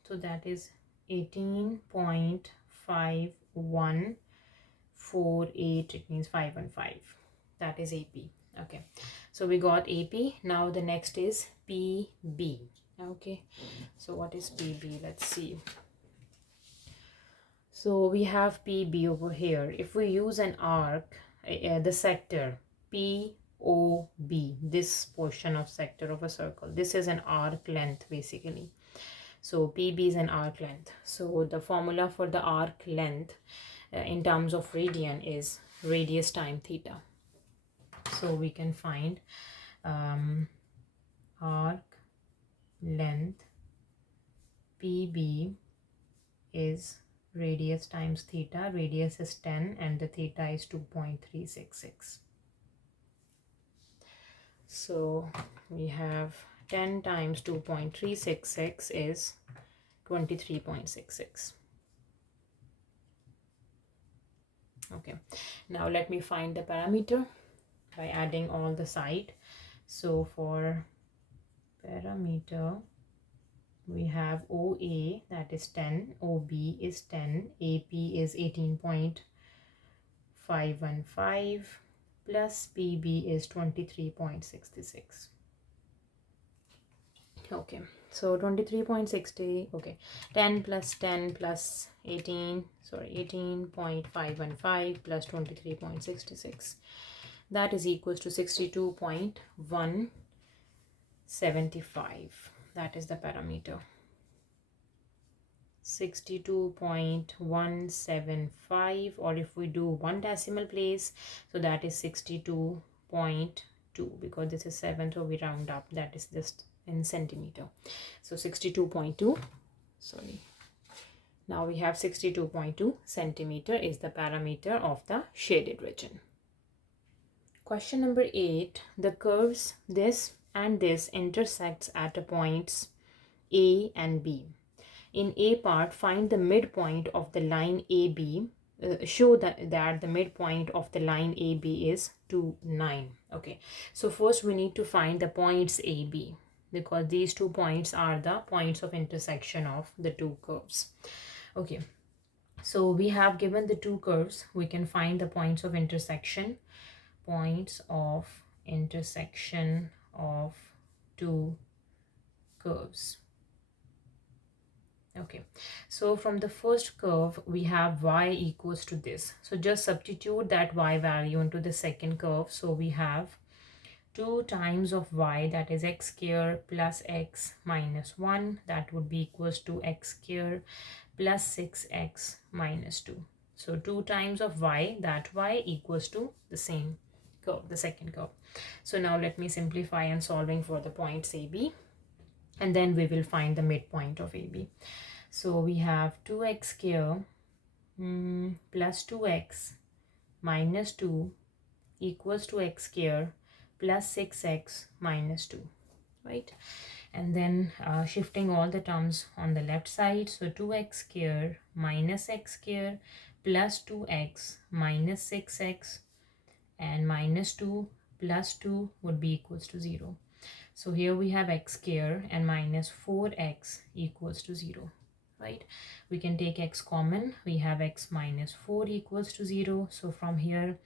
So that is 18.5148, it means 5 and 5. That is AP. Okay, so we got AP. Now the next is PB. Okay, so what is PB? Let's see. So we have PB over here. If we use an arc, the sector POB, this portion of sector of a circle, this is an arc length basically. So PB is an arc length. So the formula for the arc length in terms of radian is radius times theta. So we can find arc length PB is radius times theta. Radius is 10 and the theta is 2.366. So we have 10 times 2.366 is 23.66. Okay, now let me find the parameter by adding all the side. So for parameter, we have OA, that is 10, OB is 10, AP is 18.515, plus PB is 23.66. Okay, so 23.60, okay, 10 plus 10 plus 18.515 plus 23.66. That is equals to 62.175. That is the parameter. 62.175, or if we do one decimal place, so that is 62.2, because this is 7, so we round up, that is just in centimeter. So 62.2, sorry, now we have 62.2 centimeter is the parameter of the shaded region. Question number 8, the curves this and this intersects at a points A and B. In A part, find the midpoint of the line AB. Show that the midpoint of the line AB is 2, 9. Okay, so first we need to find the points AB, because these 2 points are the points of intersection of the 2 curves. Okay, so we have given the 2 curves, we can find the points of intersection. Points of intersection of 2 curves. Okay, so from the first curve we have y equals to this, so just substitute that y value into the second curve. So we have 2 times of y, that is x square plus x minus 1, that would be equals to x square plus 6x minus 2. So 2 times of y, that y equals to the same curve, the second curve. So now let me simplify and solving for the points AB, and then we will find the midpoint of AB. So we have 2x square plus 2x minus 2 equals to x square plus 6x minus 2, right? And then shifting all the terms on the left side, so 2x square minus x square plus 2x minus 6x, and minus 2 plus 2 would be equals to 0. So here we have x square and minus 4x equals to 0, right? We can take x common, we have x minus 4 equals to 0. So from here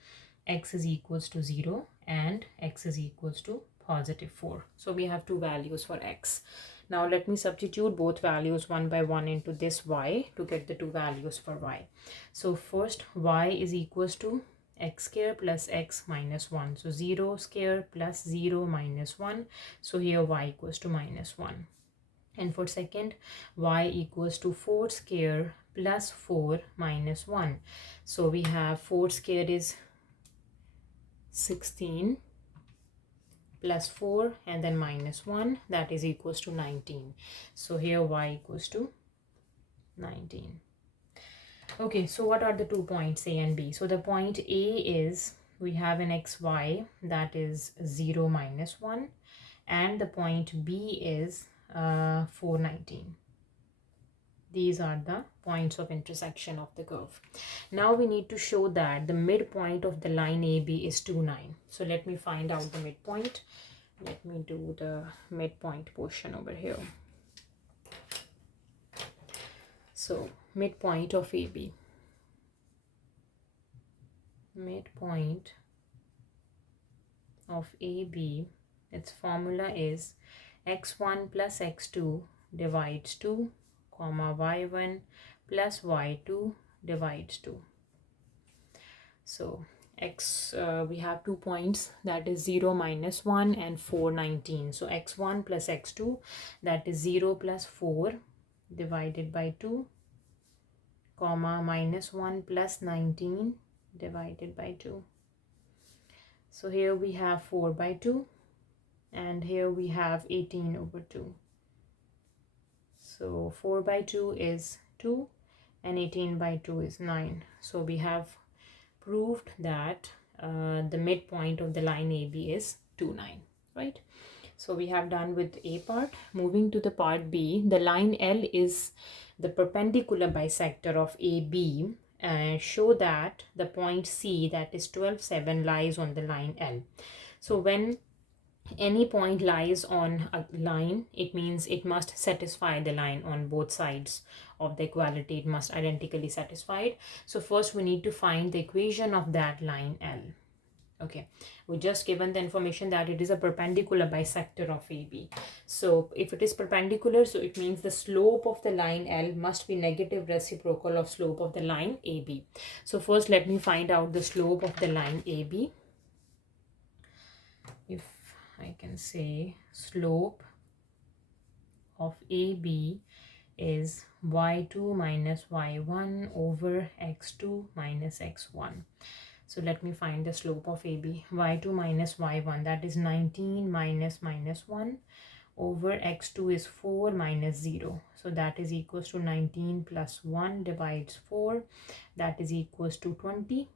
x is equals to 0 and x is equals to positive 4. So we have 2 values for x. Now let me substitute both values one by one into this y to get the 2 values for y. So first y is equals to x square plus x minus 1. So 0 square plus 0 minus 1. So here y equals to minus 1. And for second, y equals to 4 square plus 4 minus 1. So we have 4 square is 16 plus 4 and then minus 1, that is equals to 19. So here y equals to 19. Okay, so what are the 2 points A and B? So the point A is, we have an xy, that is 0 minus 1, and the point B is 419. These are the points of intersection of the curve. Now we need to show that the midpoint of the line AB is 2, 9. So let me find out the midpoint. Let me do the midpoint portion over here. So midpoint of AB. Midpoint of AB, its formula is x1 plus x2 divides 2, comma y1 plus y2 divides 2. So we have 2 points, that is 0 minus 1 and 419. So x1 plus x2, that is 0 plus 4 divided by 2, comma minus 1 plus 19 divided by 2. So here we have 4 by 2 and here we have 18 over 2. So 4 by 2 is 2 and 18 by 2 is 9. So we have proved that the midpoint of the line AB is 2, 9, right? So we have done with A part. Moving to the part B, the line L is the perpendicular bisector of AB, and show that the point C, that is 12, 7, lies on the line L. So when any point lies on a line, it means it must satisfy the line on both sides of the equality. It must identically satisfied. So first we need to find the equation of that line L. Okay, we just given the information that it is a perpendicular bisector of AB. So if it is perpendicular, so it means the slope of the line L must be negative reciprocal of slope of the line AB. So first let me find out the slope of the line AB. If I can say slope of AB is y2 minus y1 over x2 minus x1. So let me find the slope of AB. y2 minus y1, that is 19 minus minus 1 over x2 is 4 minus 0. So that is equals to 19 plus 1 divides 4. That is equals to 20.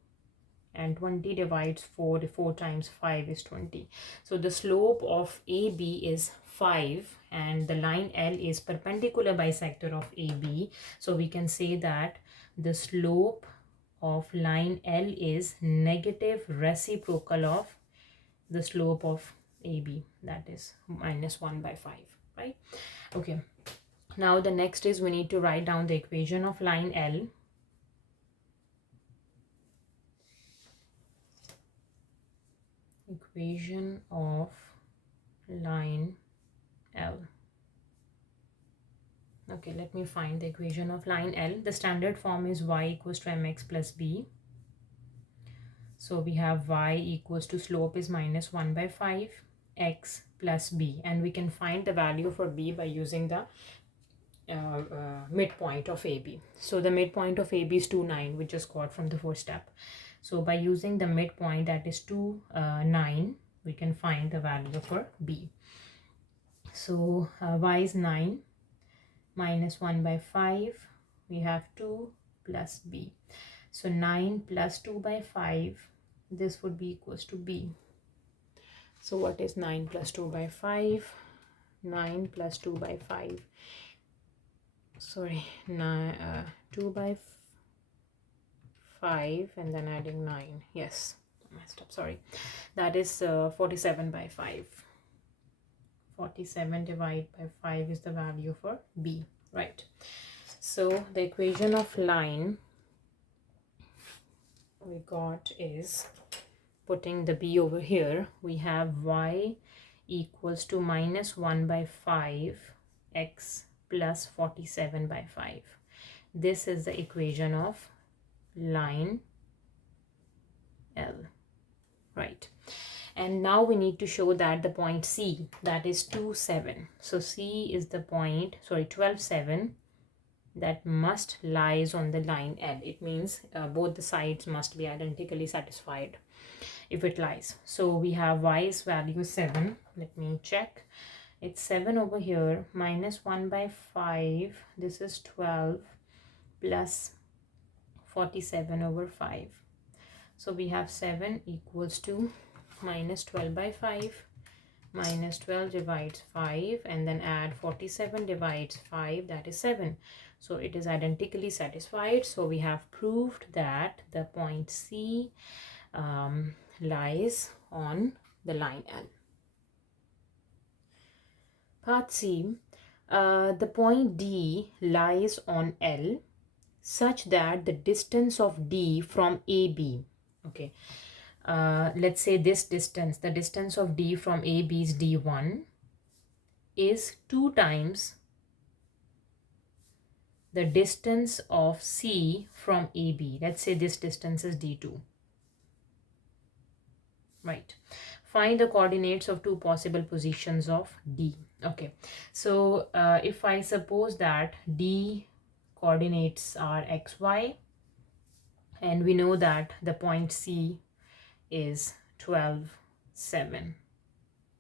And 20 divides 4. 4 times 5 is 20. So the slope of AB is 5 and the line L is perpendicular bisector of AB. So we can say that the slope of line L is negative reciprocal of the slope of AB, that is minus 1 by 5, right? Okay, now the next is we need to write down the equation of line L. Equation of line L. Okay, let me find the equation of line L. The standard form is y equals to mx plus b. So we have y equals to slope is minus 1 by 5 x plus b, and we can find the value for b by using the midpoint of AB. So the midpoint of AB is 2, 9, we just got from the first step. So by using the midpoint, that is 2, 9, we can find the value for B. So y is 9 minus 1 by 5, we have 2 plus B. So 9 plus 2 by 5, this would be equals to B. So what is 9 plus 2 by 5? 9 plus 2 by 5. Sorry, 2 by 5 and then adding 9. Yes, I messed up, sorry. That is 47 by 5. 47 divided by 5 is the value for B, right? So the equation of line we got is, putting the B over here, we have y equals to minus 1 by 5 x plus 47 by 5. This is the equation of line L, right? And now we need to show that the point C, that is 2, 7. So C is the point, sorry, 12, 7, that must lies on the line L. It means both the sides must be identically satisfied if it lies. So we have y's value 7. Let me check. It's 7 over here, minus 1 by 5. This is 12 plus 47 over 5. So we have 7 equals to minus 12 by 5. Minus 12 divides 5 and then add 47 divides 5, that is 7. So it is identically satisfied. So we have proved that the point C lies on the line L. Part C, the point D lies on L such that the distance of D from AB, okay, let's say this distance, the distance of D from AB is D1, is 2 times the distance of C from AB. Let's say this distance is D2, right? Find the coordinates of 2 possible positions of D. Okay, so if I suppose that D coordinates are xy, and we know that the point C is 12, 7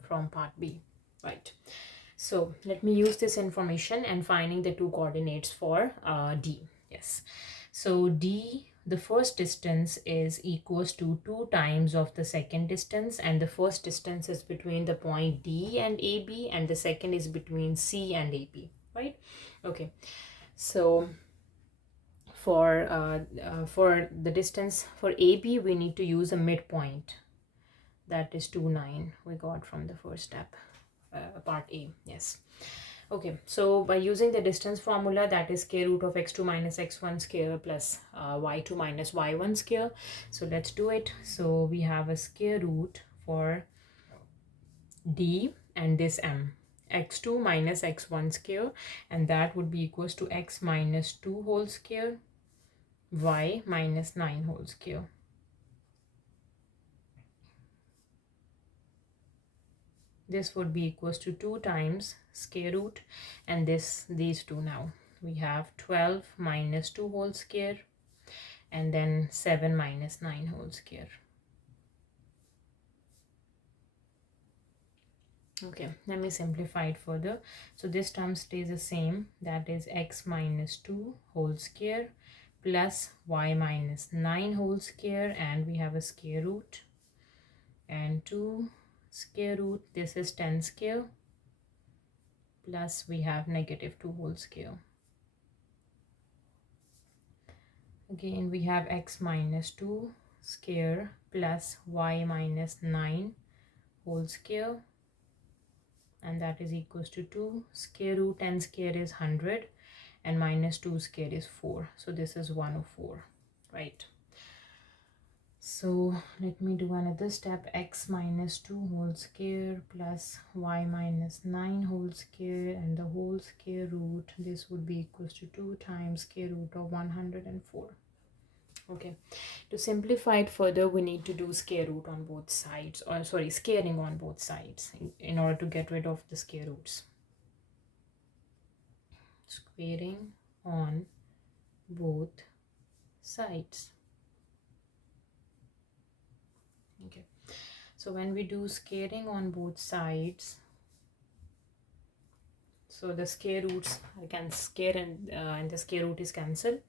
from part B, right? So let me use this information and finding the 2 coordinates for D. Yes, so D, the first distance is equals to 2 times of the second distance, and the first distance is between the point D and AB, and the second is between C and AB, right? Okay, so for the distance for AB, we need to use a midpoint, that is 2, 9 we got from the first step, part A. Yes, okay, so by using the distance formula, that is square root of x2 minus x1 square plus y2 minus y1 square. So let's do it. So we have a square root for D and this m, x2 minus x1 square, and that would be equals to x minus 2 whole square, y minus 9 whole square. This would be equals to 2 times square root and these two now. we have 12 minus 2 whole square, and then 7 minus 9 whole square. Okay, let me simplify it further. So this term stays the same, that is x minus 2 whole square plus y minus 9 whole square, and we have a square root, and 2 square root, this is 10 square, plus we have negative 2 whole square. Again we have x minus 2 square plus y minus 9 whole square, and that is equals to 2 square root. 10 square is 100 and minus 2 square is 4, so this is 104, right? So let me do another step. X minus 2 whole square plus y minus 9 whole square, and the whole square root, this would be equals to 2 times square root of 104. Okay, to simplify it further, we need to do square root on both sides, or sorry, squaring on both sides in order to get rid of the square roots. Squaring on both sides. Okay, so when we do squaring on both sides, so the square roots can square, and the square root is cancelled,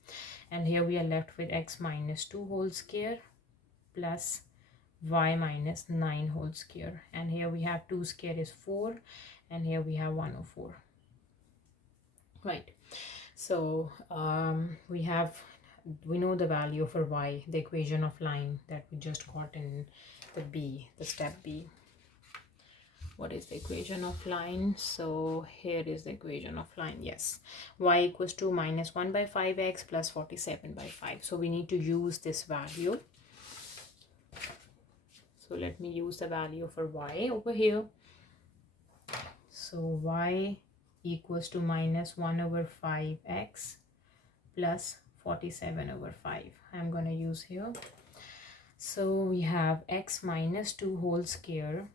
and here we are left with x minus 2 whole square plus y minus 9 whole square, and here we have 2 square is 4, and here we have 104, right? So we know the value for y, the equation of line that we just got in the step B. What is the equation of line? So here is the equation of line. Yes, y equals to minus 1 by 5x plus 47 by 5. So we need to use this value. So let me use the value for y over here. So y equals to minus 1 over 5x plus 47 over 5. I'm going to use here. So we have x minus 2 whole square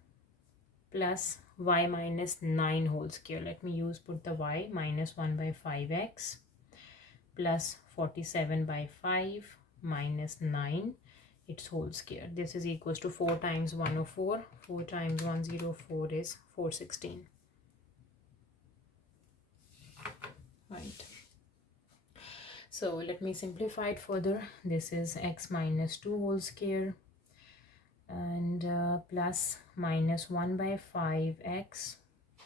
plus y minus 9 whole square. Let me put the y, minus 1 by 5x plus 47 by 5 minus 9, its whole square. This is equals to 4 times 104. 4 times 104 is 416. Right. So let me simplify it further. This is x minus 2 whole square and plus minus 1 by 5x.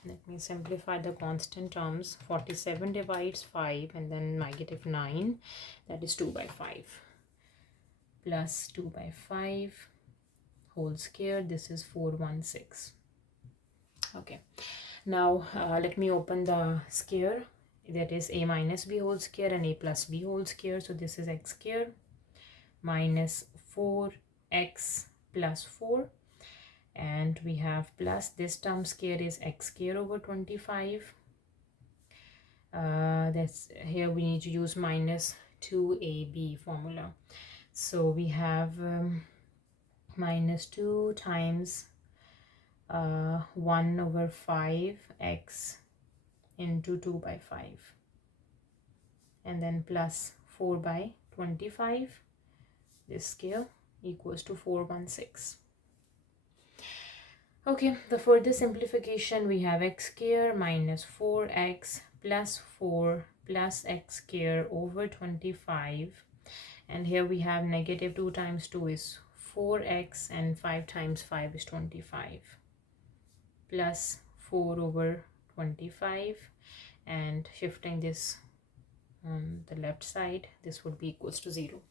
Let me simplify the constant terms. 47 divides 5 and then negative 9, that is 2 by 5, plus 2 by 5 whole square, this is 416. Okay, now let me open the square, that is a minus b whole square and a plus b whole square. So this is x square minus 4x plus 4, and we have plus this term square is x square over 25. That's here we need to use minus 2ab formula. So we have minus 2 times 1 over 5x into 2 by 5, and then plus 4 by 25, this square equals to 416. Okay, the further simplification, we have x square minus 4x plus 4 plus x square over 25, and here we have negative 2 times 2 is 4x, and 5 times 5 is 25, plus 4 over 25, and shifting this on the left side, this would be equals to 0.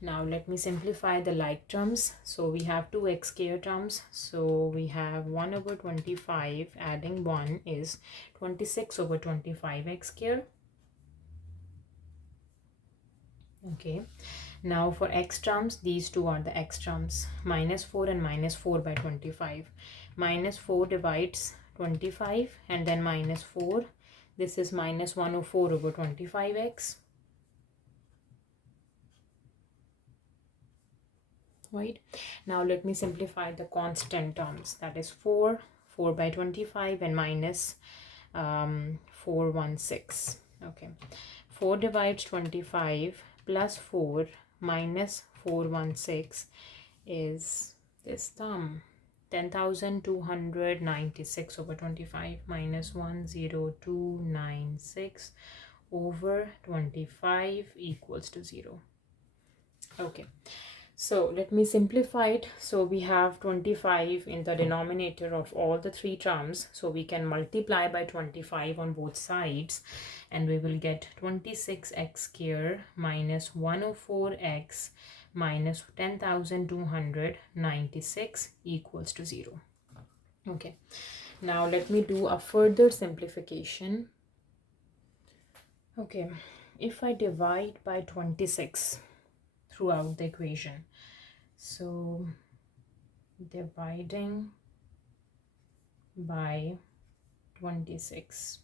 Now let me simplify the like terms. So we have two x square terms. So we have 1 over 25 adding 1 is 26 over 25 x square. Okay, now for x terms, these two are the x terms, minus 4 and minus 4 by 25. Minus 4 divides 25 and then minus 4. This is minus 104 over 25x. Right, now let me simplify the constant terms, that is 4 by 25 and minus 416. Okay, 4 divides 25 plus 4 minus 416 is this term. 10,296 over 25 minus 10296 over 25 equals to 0. Okay, so let me simplify it. So we have 25 in the denominator of all the three terms. So we can multiply by 25 on both sides and we will get 26x squared minus 104x minus 10,296 equals to 0. Okay, now let me do a further simplification. Okay, if I divide by 26 throughout the equation, so dividing by 26,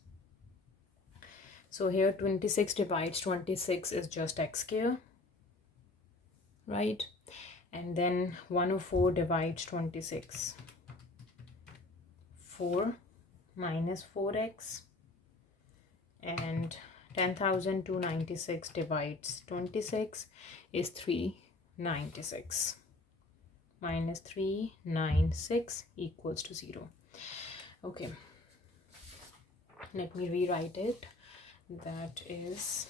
so here 26 divides 26 is just x squared, right? And then 104 divides 26, 4 minus 4x, and 10,296 divides 26 is 396 minus 396 equals to 0. Okay, let me rewrite it. That is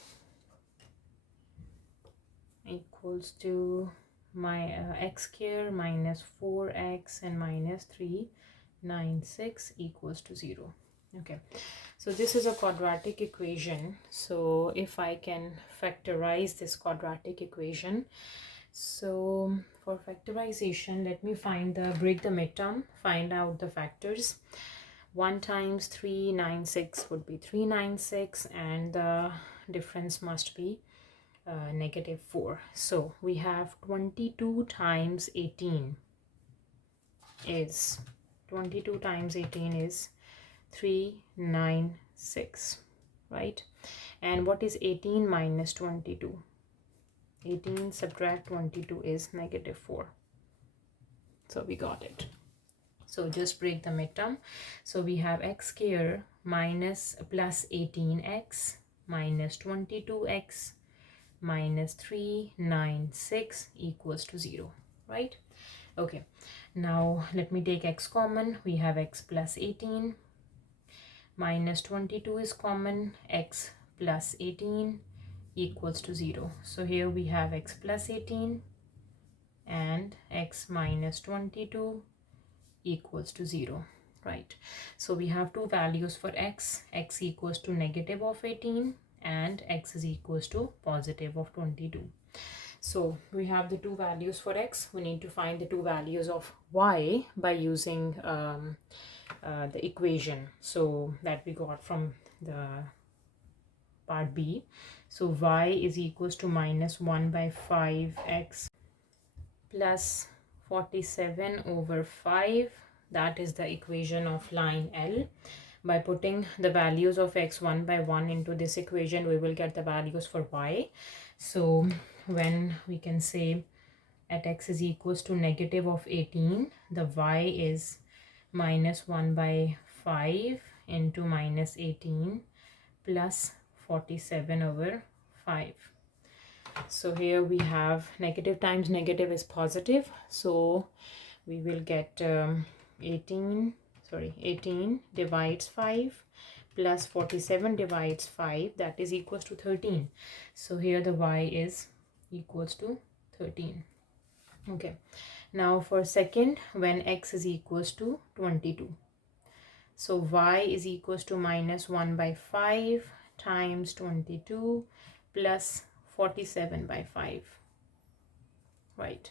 equals to my x squared minus 4x and minus 396 equals to 0. Okay, so this is a quadratic equation. So if I can factorize this quadratic equation, so for factorization, let me break the midterm, find out the factors. 1 times 396 would be 396 and the difference must be -4. So we have 22 times 18 is 396, right? And what is 18 minus 22? 18 subtract 22 is -4. So we got it. So just break the midterm. So we have x squared minus plus 18x minus 22x minus 396 equals to 0, right? Okay, now let me take x common. We have x plus 18 minus 22 is common, x plus 18 equals to 0. So here we have x plus 18 and x minus 22 equals to 0, right? So we have two values for x equals to negative of 18 and x is equals to positive of 22. So we have the two values for x. We need to find the two values of y by using the equation so that we got from the part B. So y is equals to minus 1 by 5x plus 47 over 5. That is the equation of line L. By putting the values of x one by one into this equation, we will get the values for y. So when we can say at x is equals to negative of 18, the y is minus 1 by 5 into minus 18 plus 47 over 5. So here we have negative times negative is positive, so we will get 18 divides 5 plus 47 divides 5, that is equals to 13. So here the y is equals to 13. Okay, now for second, when x is equals to 22, so y is equals to minus 1 by 5 times 22 plus 47 by 5, right?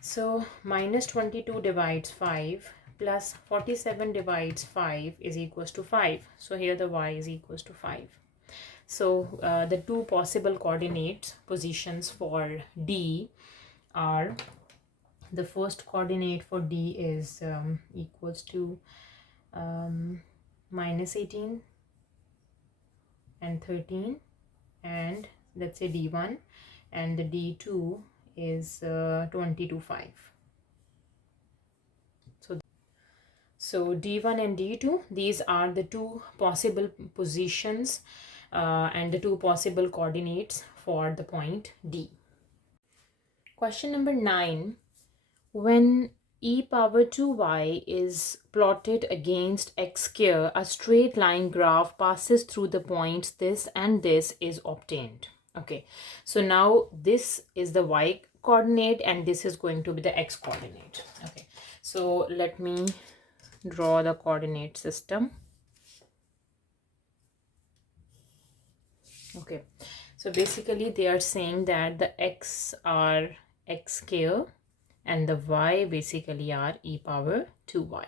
So minus 22 divides 5 plus 47 divides 5 is equals to 5. So here the y is equals to 5. So the two possible coordinate positions for D are, the first coordinate for D is equals to minus 18 and 13, and let's say D1, and the D2 is 22, 5. So D1 and D2, these are the two possible positions and the two possible coordinates for the point D. Question number 9. When e power 2y is plotted against x square, a straight line graph passes through the points this and this is obtained. Okay, so now this is the y coordinate and this is going to be the x coordinate. Okay, so let me draw the coordinate system. Okay, so basically they are saying that the x are x square and the y basically are e power 2y,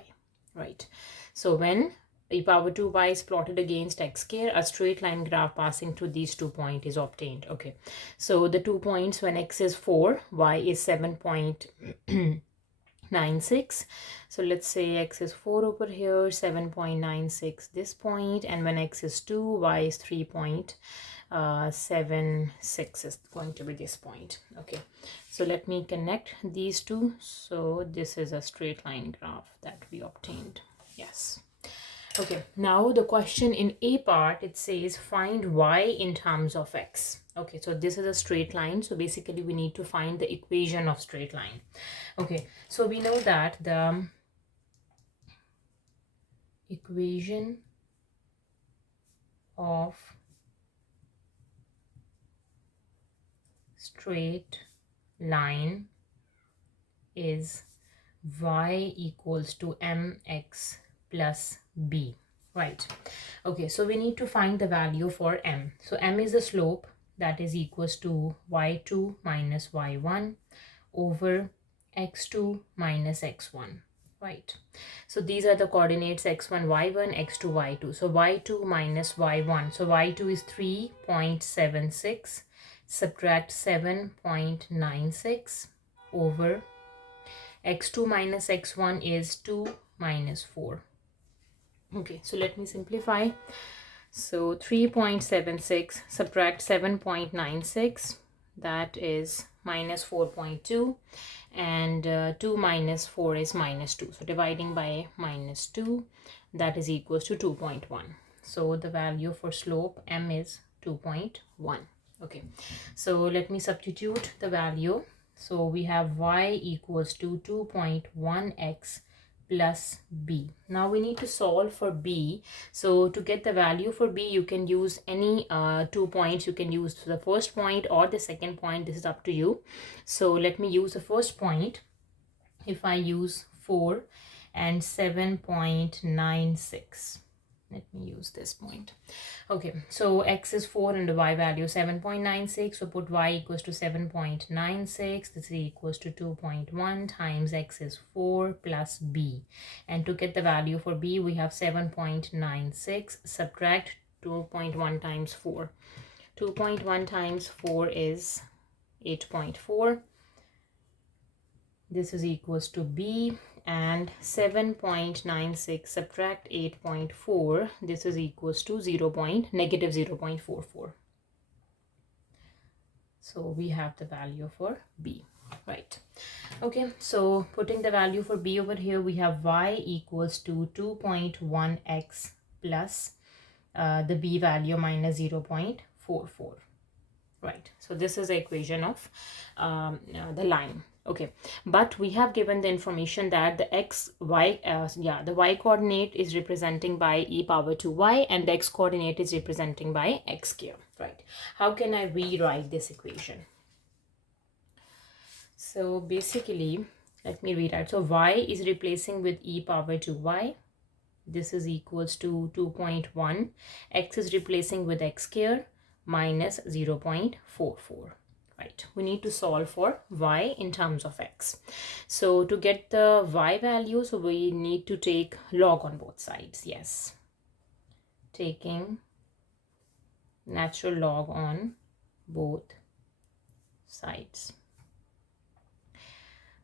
right? So when e power 2y is plotted against x square, a straight line graph passing through these 2 points is obtained. Okay, so the 2 points, when x is 4, y is 7.96. So let's say x is 4 over here, 7.96 this point, and when x is 2, y is 3.76 is going to be this point. Okay, so let me connect these two. So this is a straight line graph that we obtained. Yes. Okay, now the question in A part, it says find y in terms of x. Okay, so this is a straight line. So basically we need to find the equation of straight line. Okay, so we know that the equation of straight line is y equals to mx plus b, right? Okay, so we need to find the value for m. So m is the slope, that is equals to y2 minus y1 over x2 minus x1, right? So these are the coordinates x1 y1, x2 y2. So y2 minus y1, so y2 is 3.76, subtract 7.96 over x2 minus x1 is 2 minus 4. Okay, so let me simplify. So 3.76 subtract 7.96, that is minus 4.2, and 2 minus 4 is minus 2. So dividing by minus 2, that is equals to 2.1. So the value for slope m is 2.1. Okay, so let me substitute the value. So we have y equals to 2.1x plus b. Now we need to solve for b. So to get the value for b, you can use any 2 points. You can use the first point or the second point. This is up to you. So let me use the first point. If I use 4 and 7.96. Let me use this point. Okay, so x is 4 and the y value 7.96. So put y equals to 7.96. This is equals to 2.1 times x is 4 plus b. And to get the value for b, we have 7.96. Subtract 2.1 times 4. 2.1 times 4 is 8.4. This is equals to b, and 7.96 subtract 8.4, this is equals to negative 0.44. So we have the value for b, right? Okay, so putting the value for b over here, we have y equals to 2.1x plus the b value minus 0.44, right? So this is the equation of the line. Okay, but we have given the information that the the y coordinate is representing by e power 2y and the x coordinate is representing by x square, right? How can I rewrite this equation? So basically, let me rewrite. So y is replacing with e power 2y. This is equals to 2.1. X is replacing with x square minus 0.44. Right, we need to solve for y in terms of x. So to get the y value, so we need to take log on both sides. Yes, taking natural log on both sides.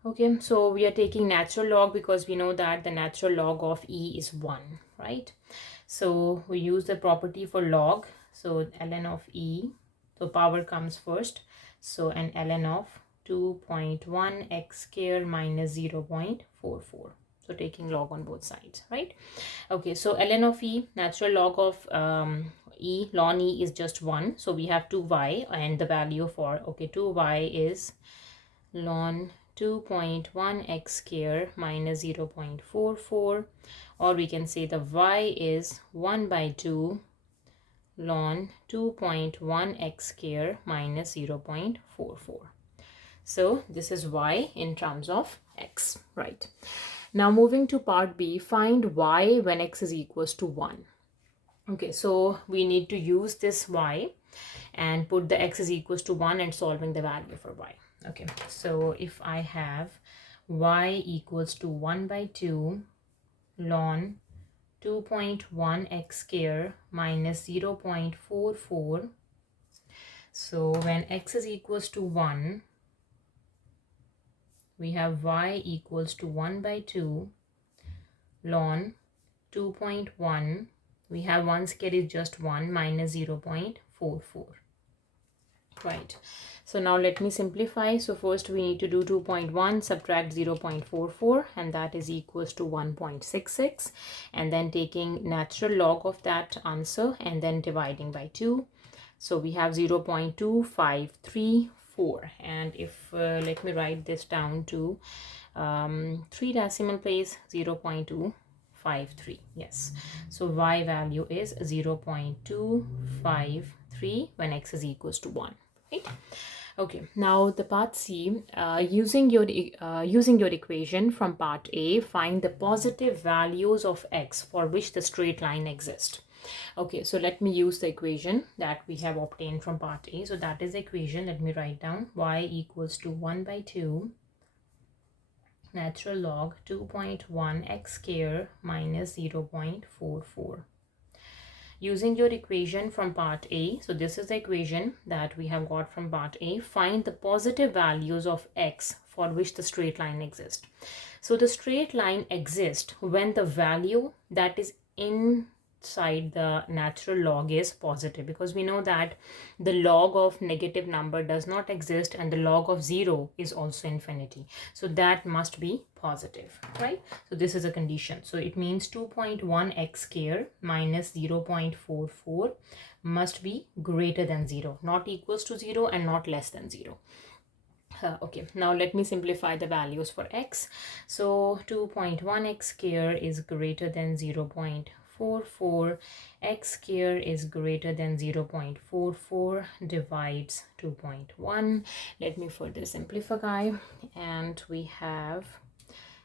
Okay, so we are taking natural log because we know that the natural log of e is 1, right? So we use the property for log. So ln of e, so power comes first. So an ln of 2.1 x square minus 0.44. So taking log on both sides, right? Okay, so ln of e, natural log of ln e is just 1, so we have 2y, and the value for 2y is ln 2.1x square minus 0.44, or we can say the y is 1 by 2 ln 2.1x square minus 0.44. So this is y in terms of x, right? Now moving to part B, find y when x is equals to 1. Okay, so we need to use this y and put the x is equals to 1 and solving the value for y. Okay, so if I have y equals to 1 by 2 ln 2.1x square minus 0.44. So when x is equals to 1, we have y equals to 1 by 2 ln 2.1. We have 1 square is just 1 minus 0.44. Right. So now let me simplify. So first we need to do 2.1 subtract 0.44, and that is equals to 1.66, and then taking natural log of that answer and then dividing by 2. So we have 0.2534, and if let me write this down to 3 decimal place, 0.253. Yes, so y value is 0.253 when x is equals to 1. Right? Okay, now the part C, using your equation from part A, find the positive values of x for which the straight line exists. Okay, so let me use the equation that we have obtained from part A. So that is the equation. Let me write down y equals to 1 by 2 natural log 2.1 x square minus 0.44. Using your equation from part A, so this is the equation that we have got from part A, find the positive values of x for which the straight line exists. So the straight line exists when the value that is inside the natural log is positive, because we know that the log of negative number does not exist and the log of 0 is also infinity. So that must be positive, right? So this is a condition. So it means 2.1 x square minus 0.44 must be greater than 0, not equals to 0 and not less than 0. Okay, now let me simplify the values for x. So 2.1 x square is greater than 0.44, x square is greater than 0.44 divides 2.1. Let me further simplify, and we have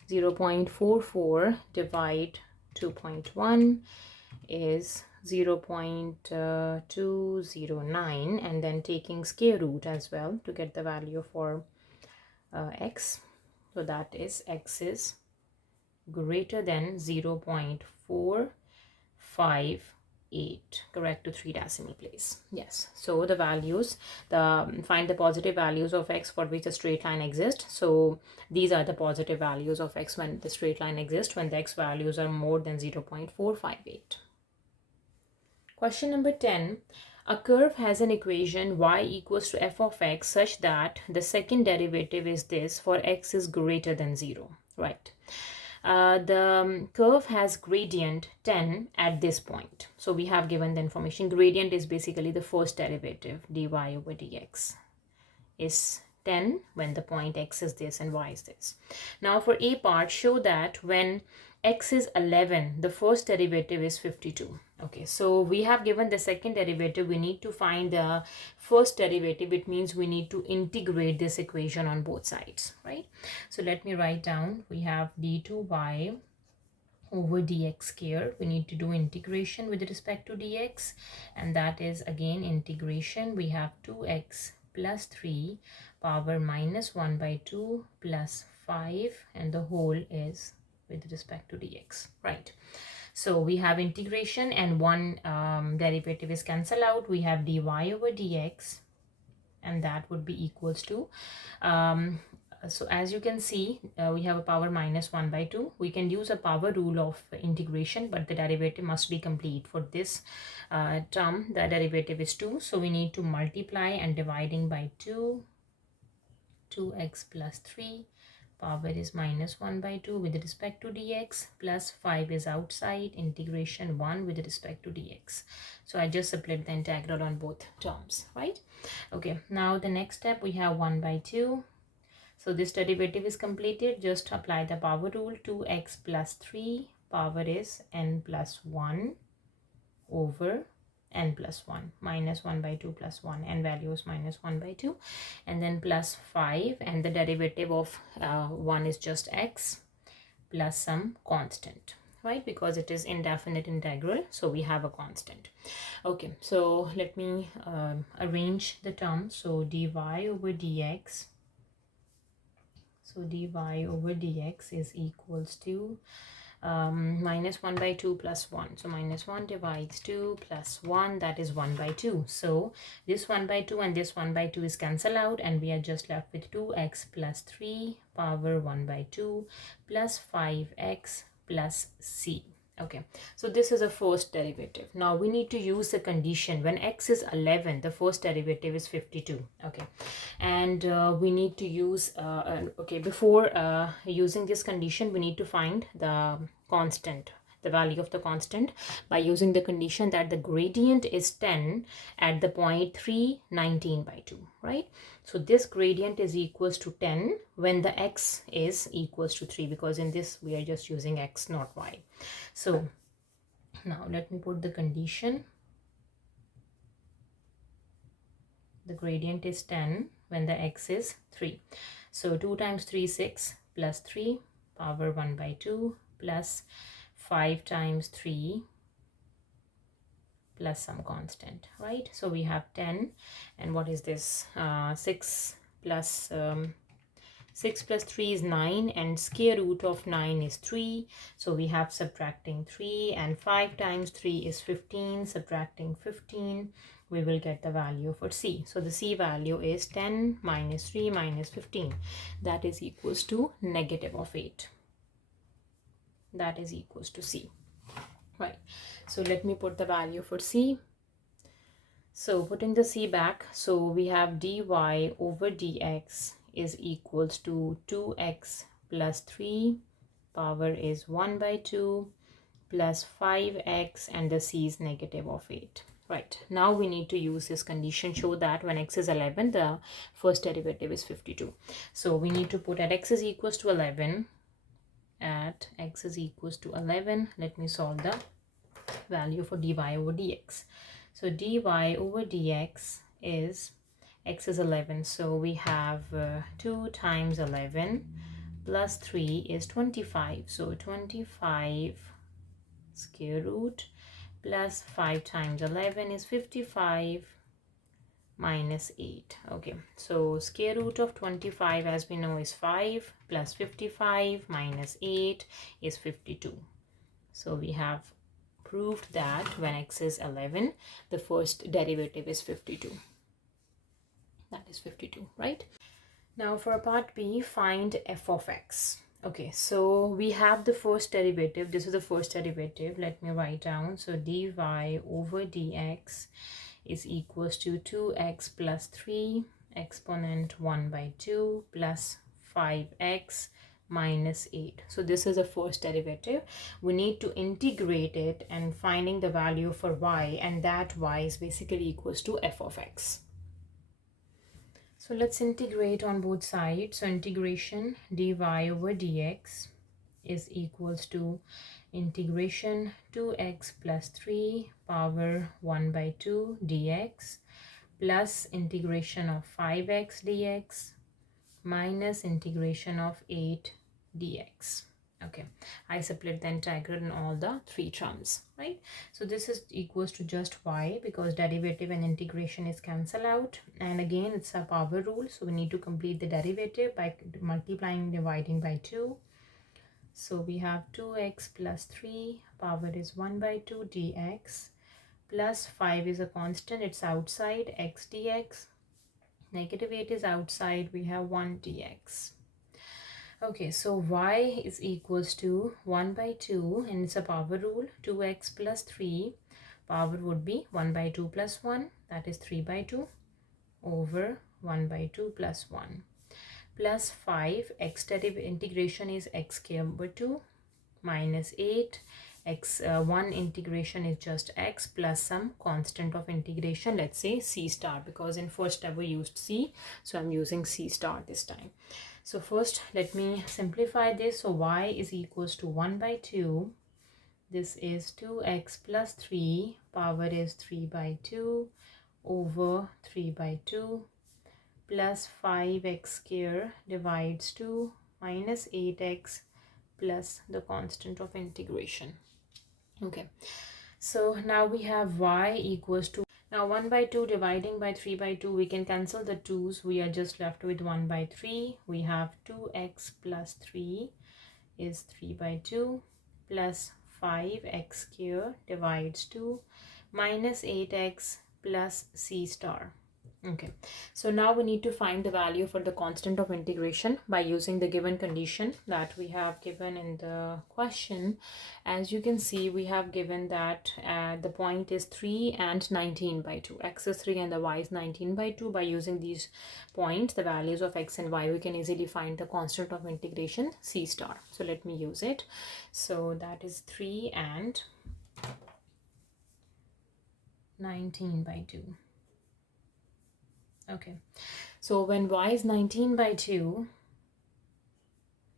0.44 divide 2.1 is 0.209, and then taking square root as well to get the value for x. So that is x is greater than 0.458, correct to 3 decimal place. Yes, so the values, find the positive values of x for which a straight line exists. So these are the positive values of x when the straight line exists, when the x values are more than 0.458. Question number 10. A curve has an equation y equals to f of x such that the second derivative is this for x is greater than 0. Right. The curve has gradient 10 at this point. So we have given the information. Gradient is basically the first derivative, dy over dx is 10 when the point x is this and y is this. Now for a part, show that when x is 11, the first derivative is 52. Okay, so we have given the second derivative. We need to find the first derivative. It means we need to integrate this equation on both sides, right? So let me write down. We have d2y over dx square. We need to do integration with respect to dx, and that is again integration. We have 2x plus 3 power minus 1 by 2 plus 5, and the whole is with respect to dx, right? So we have integration and one derivative is cancelled out. We have dy over dx, and that would be equals to so as you can see, we have a power minus 1 by 2. We can use a power rule of integration, but the derivative must be complete. For this term, the derivative is 2. So we need to multiply and dividing by 2, 2x plus 3 power is minus 1 by 2 with respect to dx, plus 5 is outside, integration 1 with respect to dx. So I just split the integral on both terms, right? Okay, now the next step, we have 1 by 2. So this derivative is completed. Just apply the power rule. 2x plus 3 power is n plus 1 over n plus 1, minus 1 by 2 plus 1, n value is minus 1 by 2, and then plus 5, and the derivative of 1 is just x plus some constant, right? Because it is indefinite integral, so we have a constant. Okay, so let me arrange the terms. So dy over dx, so dy over dx is equals to minus 1 by 2 plus 1. So minus 1 divides 2 plus 1, that is 1 by 2. So this 1 by 2 and this 1 by 2 is cancelled out, and we are just left with 2x plus 3 power 1 by 2 plus 5x plus c. Okay, so this is a first derivative. Now we need to use the condition when x is 11, the first derivative is 52. Okay, and we need to use okay, before using this condition, we need to find the constant, the value of the constant, by using the condition that the gradient is 10 at the point 3, 19 by 2, right? So this gradient is equals to 10 when the x is equals to 3, because in this we are just using x, not y. So now let me put the condition. The gradient is 10 when the x is 3. So 2 times 3 is 6 plus 3 power 1 by 2 plus 5 times 3 plus some constant, right? So we have 10, and what is this? 6 plus 3 is 9, and square root of 9 is 3. So we have subtracting 3, and 5 times 3 is 15, subtracting 15, we will get the value for c. So the c value is 10 minus 3 minus 15. That is equals to negative of 8. That is equals to c. Right. So let me put the value for c. So putting the c back, so we have dy over dx is equals to 2x plus 3 power is 1 by 2 plus 5x, and the c is negative of 8. Right, now we need to use this condition, show that when x is 11, the first derivative is 52. So we need to put at x is equals to 11, at x is equals to 11, let me solve the value for dy over dx. So dy over dx is, x is 11, so we have 2 times 11 plus 3 is 25. So 25 square root plus 5 times 11 is 55 minus 8. Okay, so square root of 25, as we know, is 5 plus 55 minus 8 is 52. So we have proved that when x is 11, the first derivative is 52. That is 52, right? Now for part B, find f of x. Okay, so we have the first derivative. This is the first derivative. Let me write down. So dy over dx is equals to 2x plus 3 exponent 1 by 2 plus 5x minus 8. So this is the first derivative. We need to integrate it and finding the value for y, and that y is basically equals to f of x. So let's integrate on both sides. So integration dy over dx is equals to integration 2x plus 3 power 1 by 2 dx plus integration of 5x dx minus integration of 8 dx. Okay, I split the integral in all the three terms, right? So this is equals to just y, because derivative and integration is cancelled out, and again it's a power rule, so we need to complete the derivative by multiplying, dividing by 2. So we have 2x plus 3 power is 1 by 2 dx plus 5 is a constant, it's outside, x dx, negative 8 is outside, we have 1 dx. Okay, so y is equals to 1 by 2, and it's a power rule. 2x plus 3 power would be 1 by 2 plus 1, that is 3 by 2 over 1 by 2 plus 1. plus 5, x derivative integration is x square over 2 minus 8, x 1 integration is just x plus some constant of integration, let's say c star, because in first step we used c, so I'm using c star this time. So first let me simplify this. So y is equals to 1 by 2. This is 2x plus 3, power is 3 by 2 over 3 by 2 plus 5x square divides 2 minus 8x plus the constant of integration. Okay, so now we have y equals to, now 1 by 2 dividing by 3 by 2, we can cancel the 2's, we are just left with 1 by 3. We have 2x plus 3 is 3 by 2 plus 5x square divides 2 minus 8x plus c star. Okay, so now we need to find the value for the constant of integration by using the given condition that we have given in the question. As you can see, we have given that the point is 3 and 19 by 2. X is 3 and the y is 19 by 2. By using these points, the values of x and y, we can easily find the constant of integration c star. So let me use it. So that is 3 and 19 by 2. Okay, so when y is 19 by 2,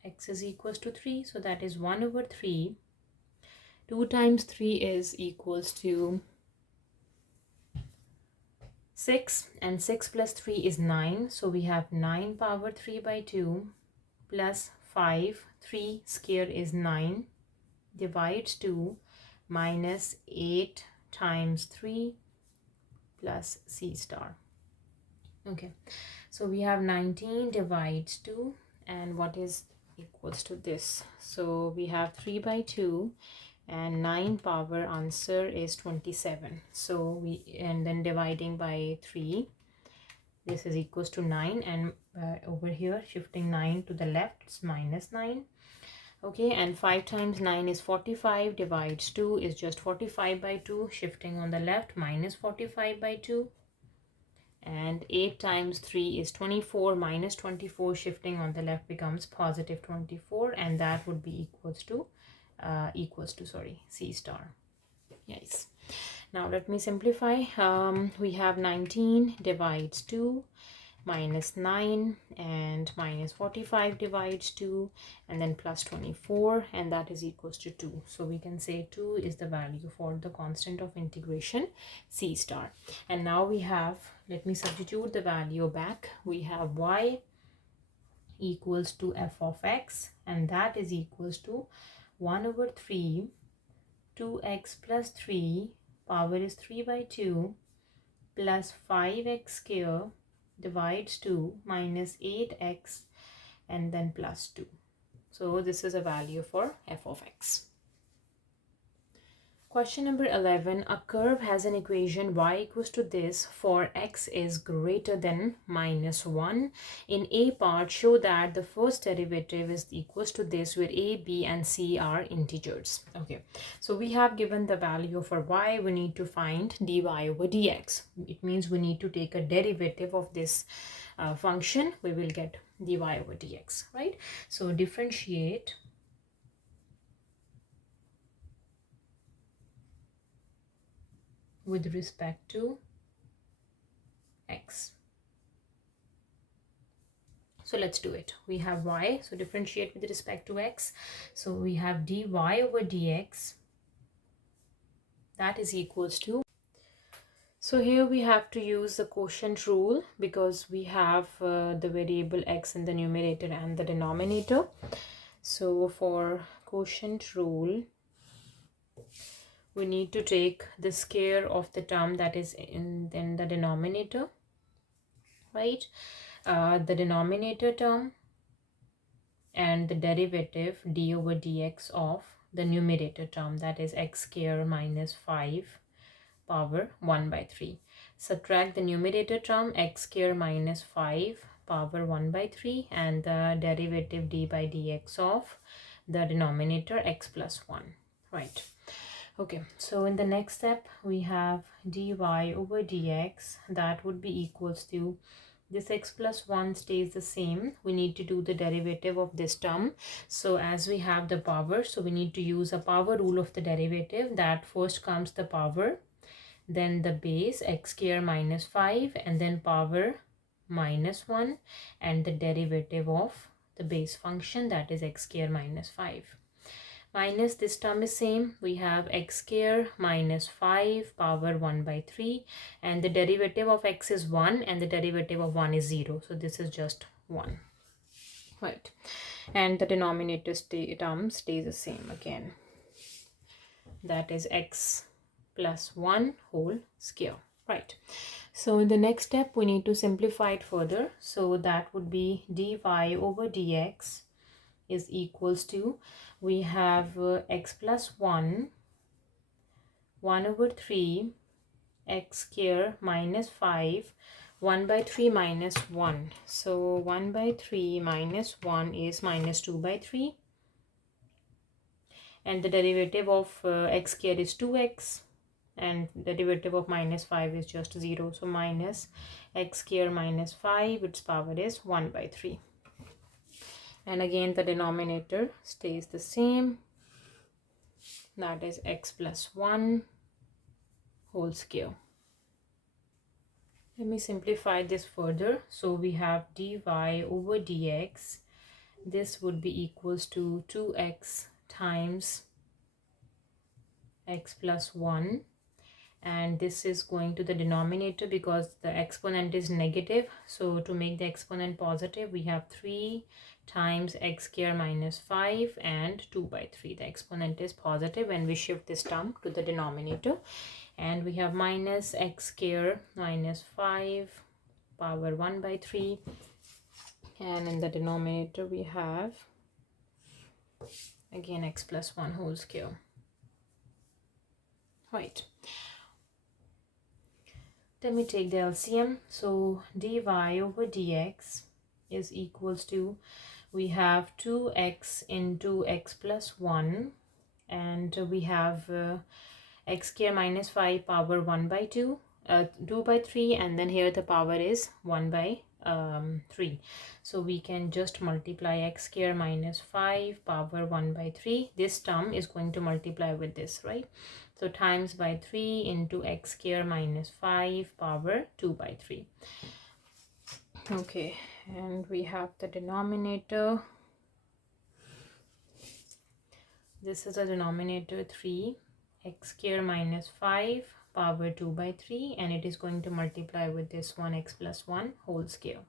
x is equals to 3, so that is 1 over 3. 2 times 3 is equals to 6, and 6 plus 3 is 9, so we have 9 power 3 by 2 plus 5, 3 square is 9, divides 2 minus 8 times 3 plus c star. Okay, so we have 19 divides 2, and what is equals to this? So we have 3 by 2 and 9 power answer is 27. So and then dividing by 3, this is equals to 9, and over here shifting 9 to the left, it's minus 9. Okay, and 5 times 9 is 45, divides 2 is just 45 by 2, shifting on the left, minus 45 by 2. And 8 times 3 is 24, minus 24, shifting on the left becomes positive 24, and that would be equals to c star. Yes, now let me simplify. We have 19 divides 2 minus 9, and minus 45 divides 2, and then plus 24, and that is equals to 2. So we can say 2 is the value for the constant of integration c star. And now we have, let me substitute the value back. We have y equals to f of x, and that is equals to 1 over 3 2x plus 3, power is 3 by 2 plus 5x square divides 2 minus 8x and then plus 2. So this is a value for f of x. Question number 11. A curve has an equation y equals to this for x is greater than minus 1. In a part, show that the first derivative is equals to this where a, b, and c are integers. Okay, so we have given the value for y. We need to find dy over dx. It means we need to take a derivative of this function. We will get dy over dx, right? So differentiate with respect to x. So let's do it. We have y, so differentiate with respect to x. So we have dy over dx, that is equals to, so here we have to use the quotient rule because we have the variable x in the numerator and the denominator. So for quotient rule, we need to take the square of the term that is in the denominator, right? The denominator term and the derivative d over dx of the numerator term, that is x square minus 5 power 1 by 3. Subtract the numerator term x square minus 5 power 1 by 3 and the derivative d by dx of the denominator x plus 1, right? Okay, so in the next step we have dy over dx, that would be equals to this x plus 1 stays the same. We need to do the derivative of this term. So as we have the power, so we need to use a power rule of the derivative, that first comes the power, then the base x square minus 5, and then power minus 1, and the derivative of the base function, that is x square minus 5. Minus this term is same, we have x square minus 5 power 1 by 3, and the derivative of x is 1 and the derivative of 1 is 0, so this is just 1, right? And the denominator term stays the same again, that is x plus 1 whole square, right? So in the next step we need to simplify it further, so that would be dy over dx is equals to, we have x plus 1 over 3 x square minus 5 1 by 3 minus 1. So 1 by 3 minus 1 is minus 2 by 3, and the derivative of x square is 2x, and the derivative of minus 5 is just 0, so minus x square minus 5, its power is 1 by 3. And again the denominator stays the same, that is x plus 1 whole square. Let me simplify this further. So we have dy over dx, this would be equals to 2x times x plus 1, and this is going to the denominator because the exponent is negative, so to make the exponent positive we have 3 times x square minus 5 and 2 by 3. The exponent is positive when we shift this term to the denominator, and we have minus x square minus 5 power 1 by 3, and in the denominator we have again x plus 1 whole square, right? Let me take the LCM. So dy over dx is equals to, we have 2x into x plus 1, and we have x square minus 5 power 1 by 2, 2 by 3, and then here the power is 1 by 3. So we can just multiply x square minus 5 power 1 by 3. This term is going to multiply with this, right? So times by 3 into x square minus 5 power 2 by 3. Okay, and we have the denominator. This is a denominator 3 x square minus 5 power 2 by 3, and it is going to multiply with this one x plus 1 whole square.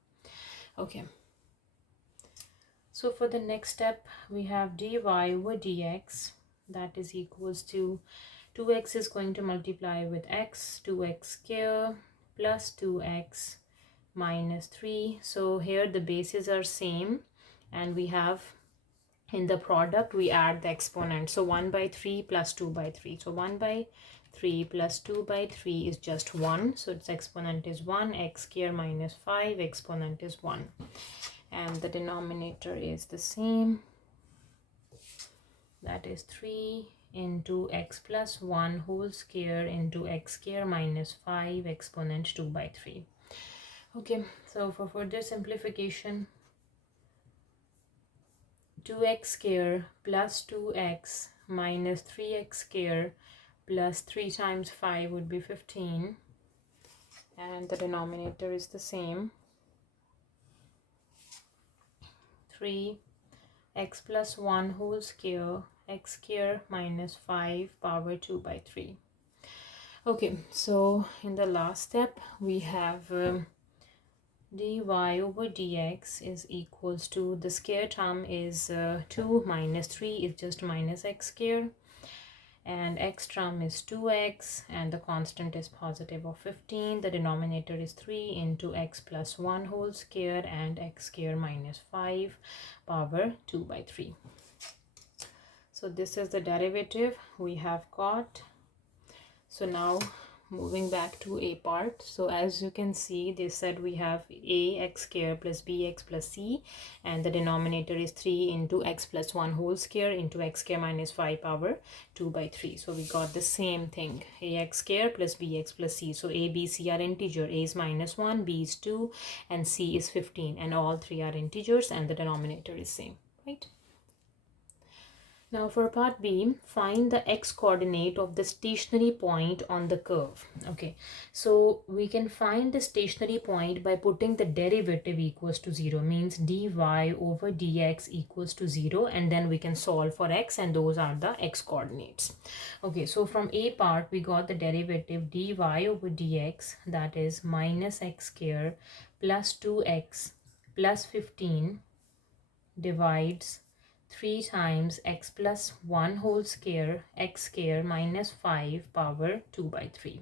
Okay, so for the next step we have dy over dx, that is equals to 2x is going to multiply with x, 2x square plus 2x minus 3. So here the bases are same, and we have in the product we add the exponent, so 1 by 3 plus 2 by 3. So 1 by 3 plus 2 by 3 is just 1, so its exponent is 1, x square minus 5 exponent is 1, and the denominator is the same, that is 3 into x plus 1 whole square into x square minus 5 exponent 2 by 3. Okay, so for further simplification, 2x square plus 2x minus 3x square plus 3 times 5 would be 15, and the denominator is the same, 3 x plus 1 whole square x square minus 5 power 2 by 3. Okay, so in the last step we have dy over dx is equals to, the square term is 2 minus 3 is just minus x square, and x term is 2x, and the constant is positive of 15. The denominator is 3 into x plus 1 whole square and x square minus 5 power 2 by 3. So this is the derivative we have got. So now moving back to a part. So as you can see, they said we have ax square plus bx plus c, and the denominator is 3 into x plus 1 whole square into x square minus 5 power 2 by 3. So we got the same thing, ax square plus bx plus c. So a, b, c are integer. A is minus 1, b is 2, and c is 15, and all three are integers, and the denominator is same, right? Now for part B, find the x coordinate of the stationary point on the curve. Okay, so we can find the stationary point by putting the derivative equals to 0, means dy over dx equals to 0, and then we can solve for x, and those are the x coordinates. Okay, so from A part we got the derivative dy over dx, that is minus x square plus 2x plus 15 divides 3 times x plus 1 whole square x square minus 5 power 2 by 3.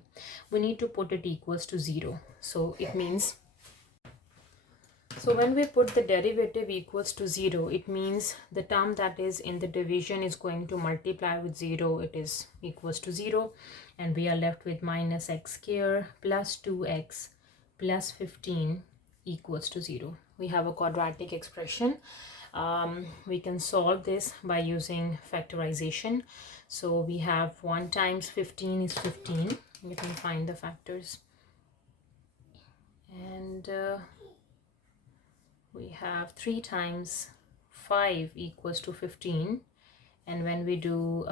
We need to put it equals to 0. So it means, so when we put the derivative equals to 0, it means the term that is in the division is going to multiply with 0. It is equals to 0, and we are left with minus x square plus 2x plus 15 equals to 0. We have a quadratic expression. We can solve this by using factorization. So we have 1 times 15 is 15. You can find the factors. And we have 3 times 5 equals to 15. And when we do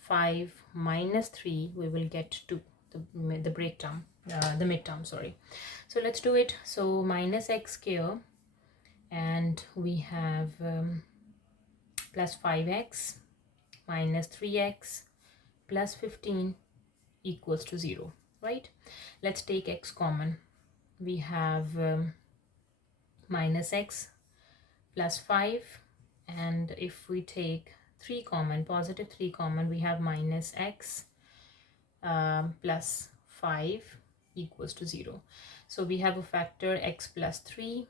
5 minus 3, we will get to the break term, the midterm, sorry. So let's do it. So minus x square, and we have plus 5x minus 3x plus 15 equals to 0, right? Let's take x common. We have minus x plus 5, and if we take 3 common, positive 3 common, we have minus x plus 5 equals to 0. So we have a factor x plus 3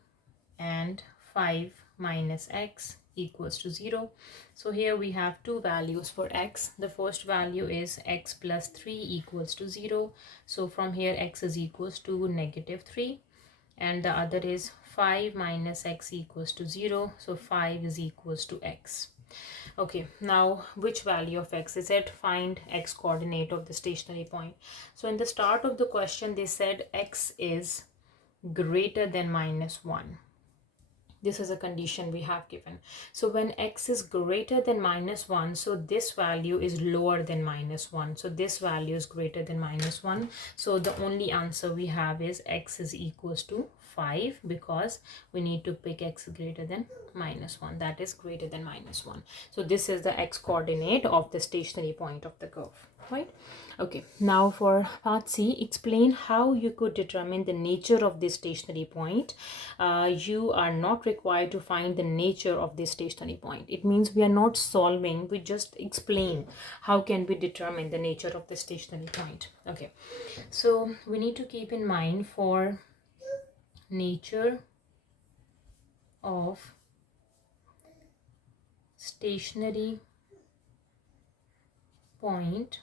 and 5 minus x equals to 0. So here we have two values for x. The first value is x plus 3 equals to 0. So from here x is equals to negative 3, and the other is 5 minus x equals to 0. So 5 is equals to x. Okay, now which value of x is it? Find x coordinate of the stationary point. So in the start of the question they said x is greater than minus 1. This is a condition we have given. So when x is greater than minus 1, so this value is lower than minus 1. So this value is greater than minus 1. So the only answer we have is x is equals to 5, because we need to pick x greater than minus 1. That is greater than minus 1. So this is the x coordinate of the stationary point of the curve, right? Okay, now for part C, explain how you could determine the nature of this stationary point. You are not required to find the nature of this stationary point. It means we are not solving, we just explain how can we determine the nature of the stationary point. Okay, so we need to keep in mind for nature of stationary point,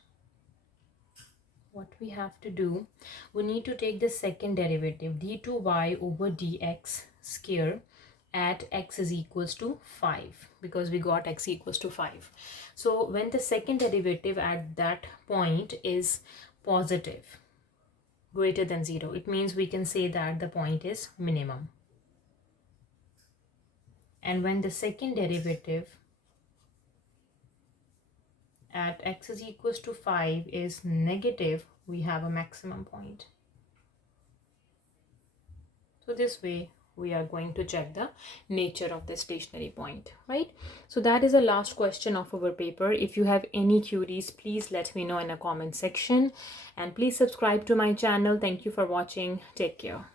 what we have to do, we need to take the second derivative d2y over dx square at x is equals to 5, because we got x equals to 5. So when the second derivative at that point is positive, greater than 0, it means we can say that the point is minimum. And when the second derivative at x is equals to 5 is negative, we have a maximum point. So this way we are going to check the nature of the stationary point, right? So that is the last question of our paper. If you have any queries, please let me know in a comment section, and please subscribe to my channel. Thank you for watching. Take care.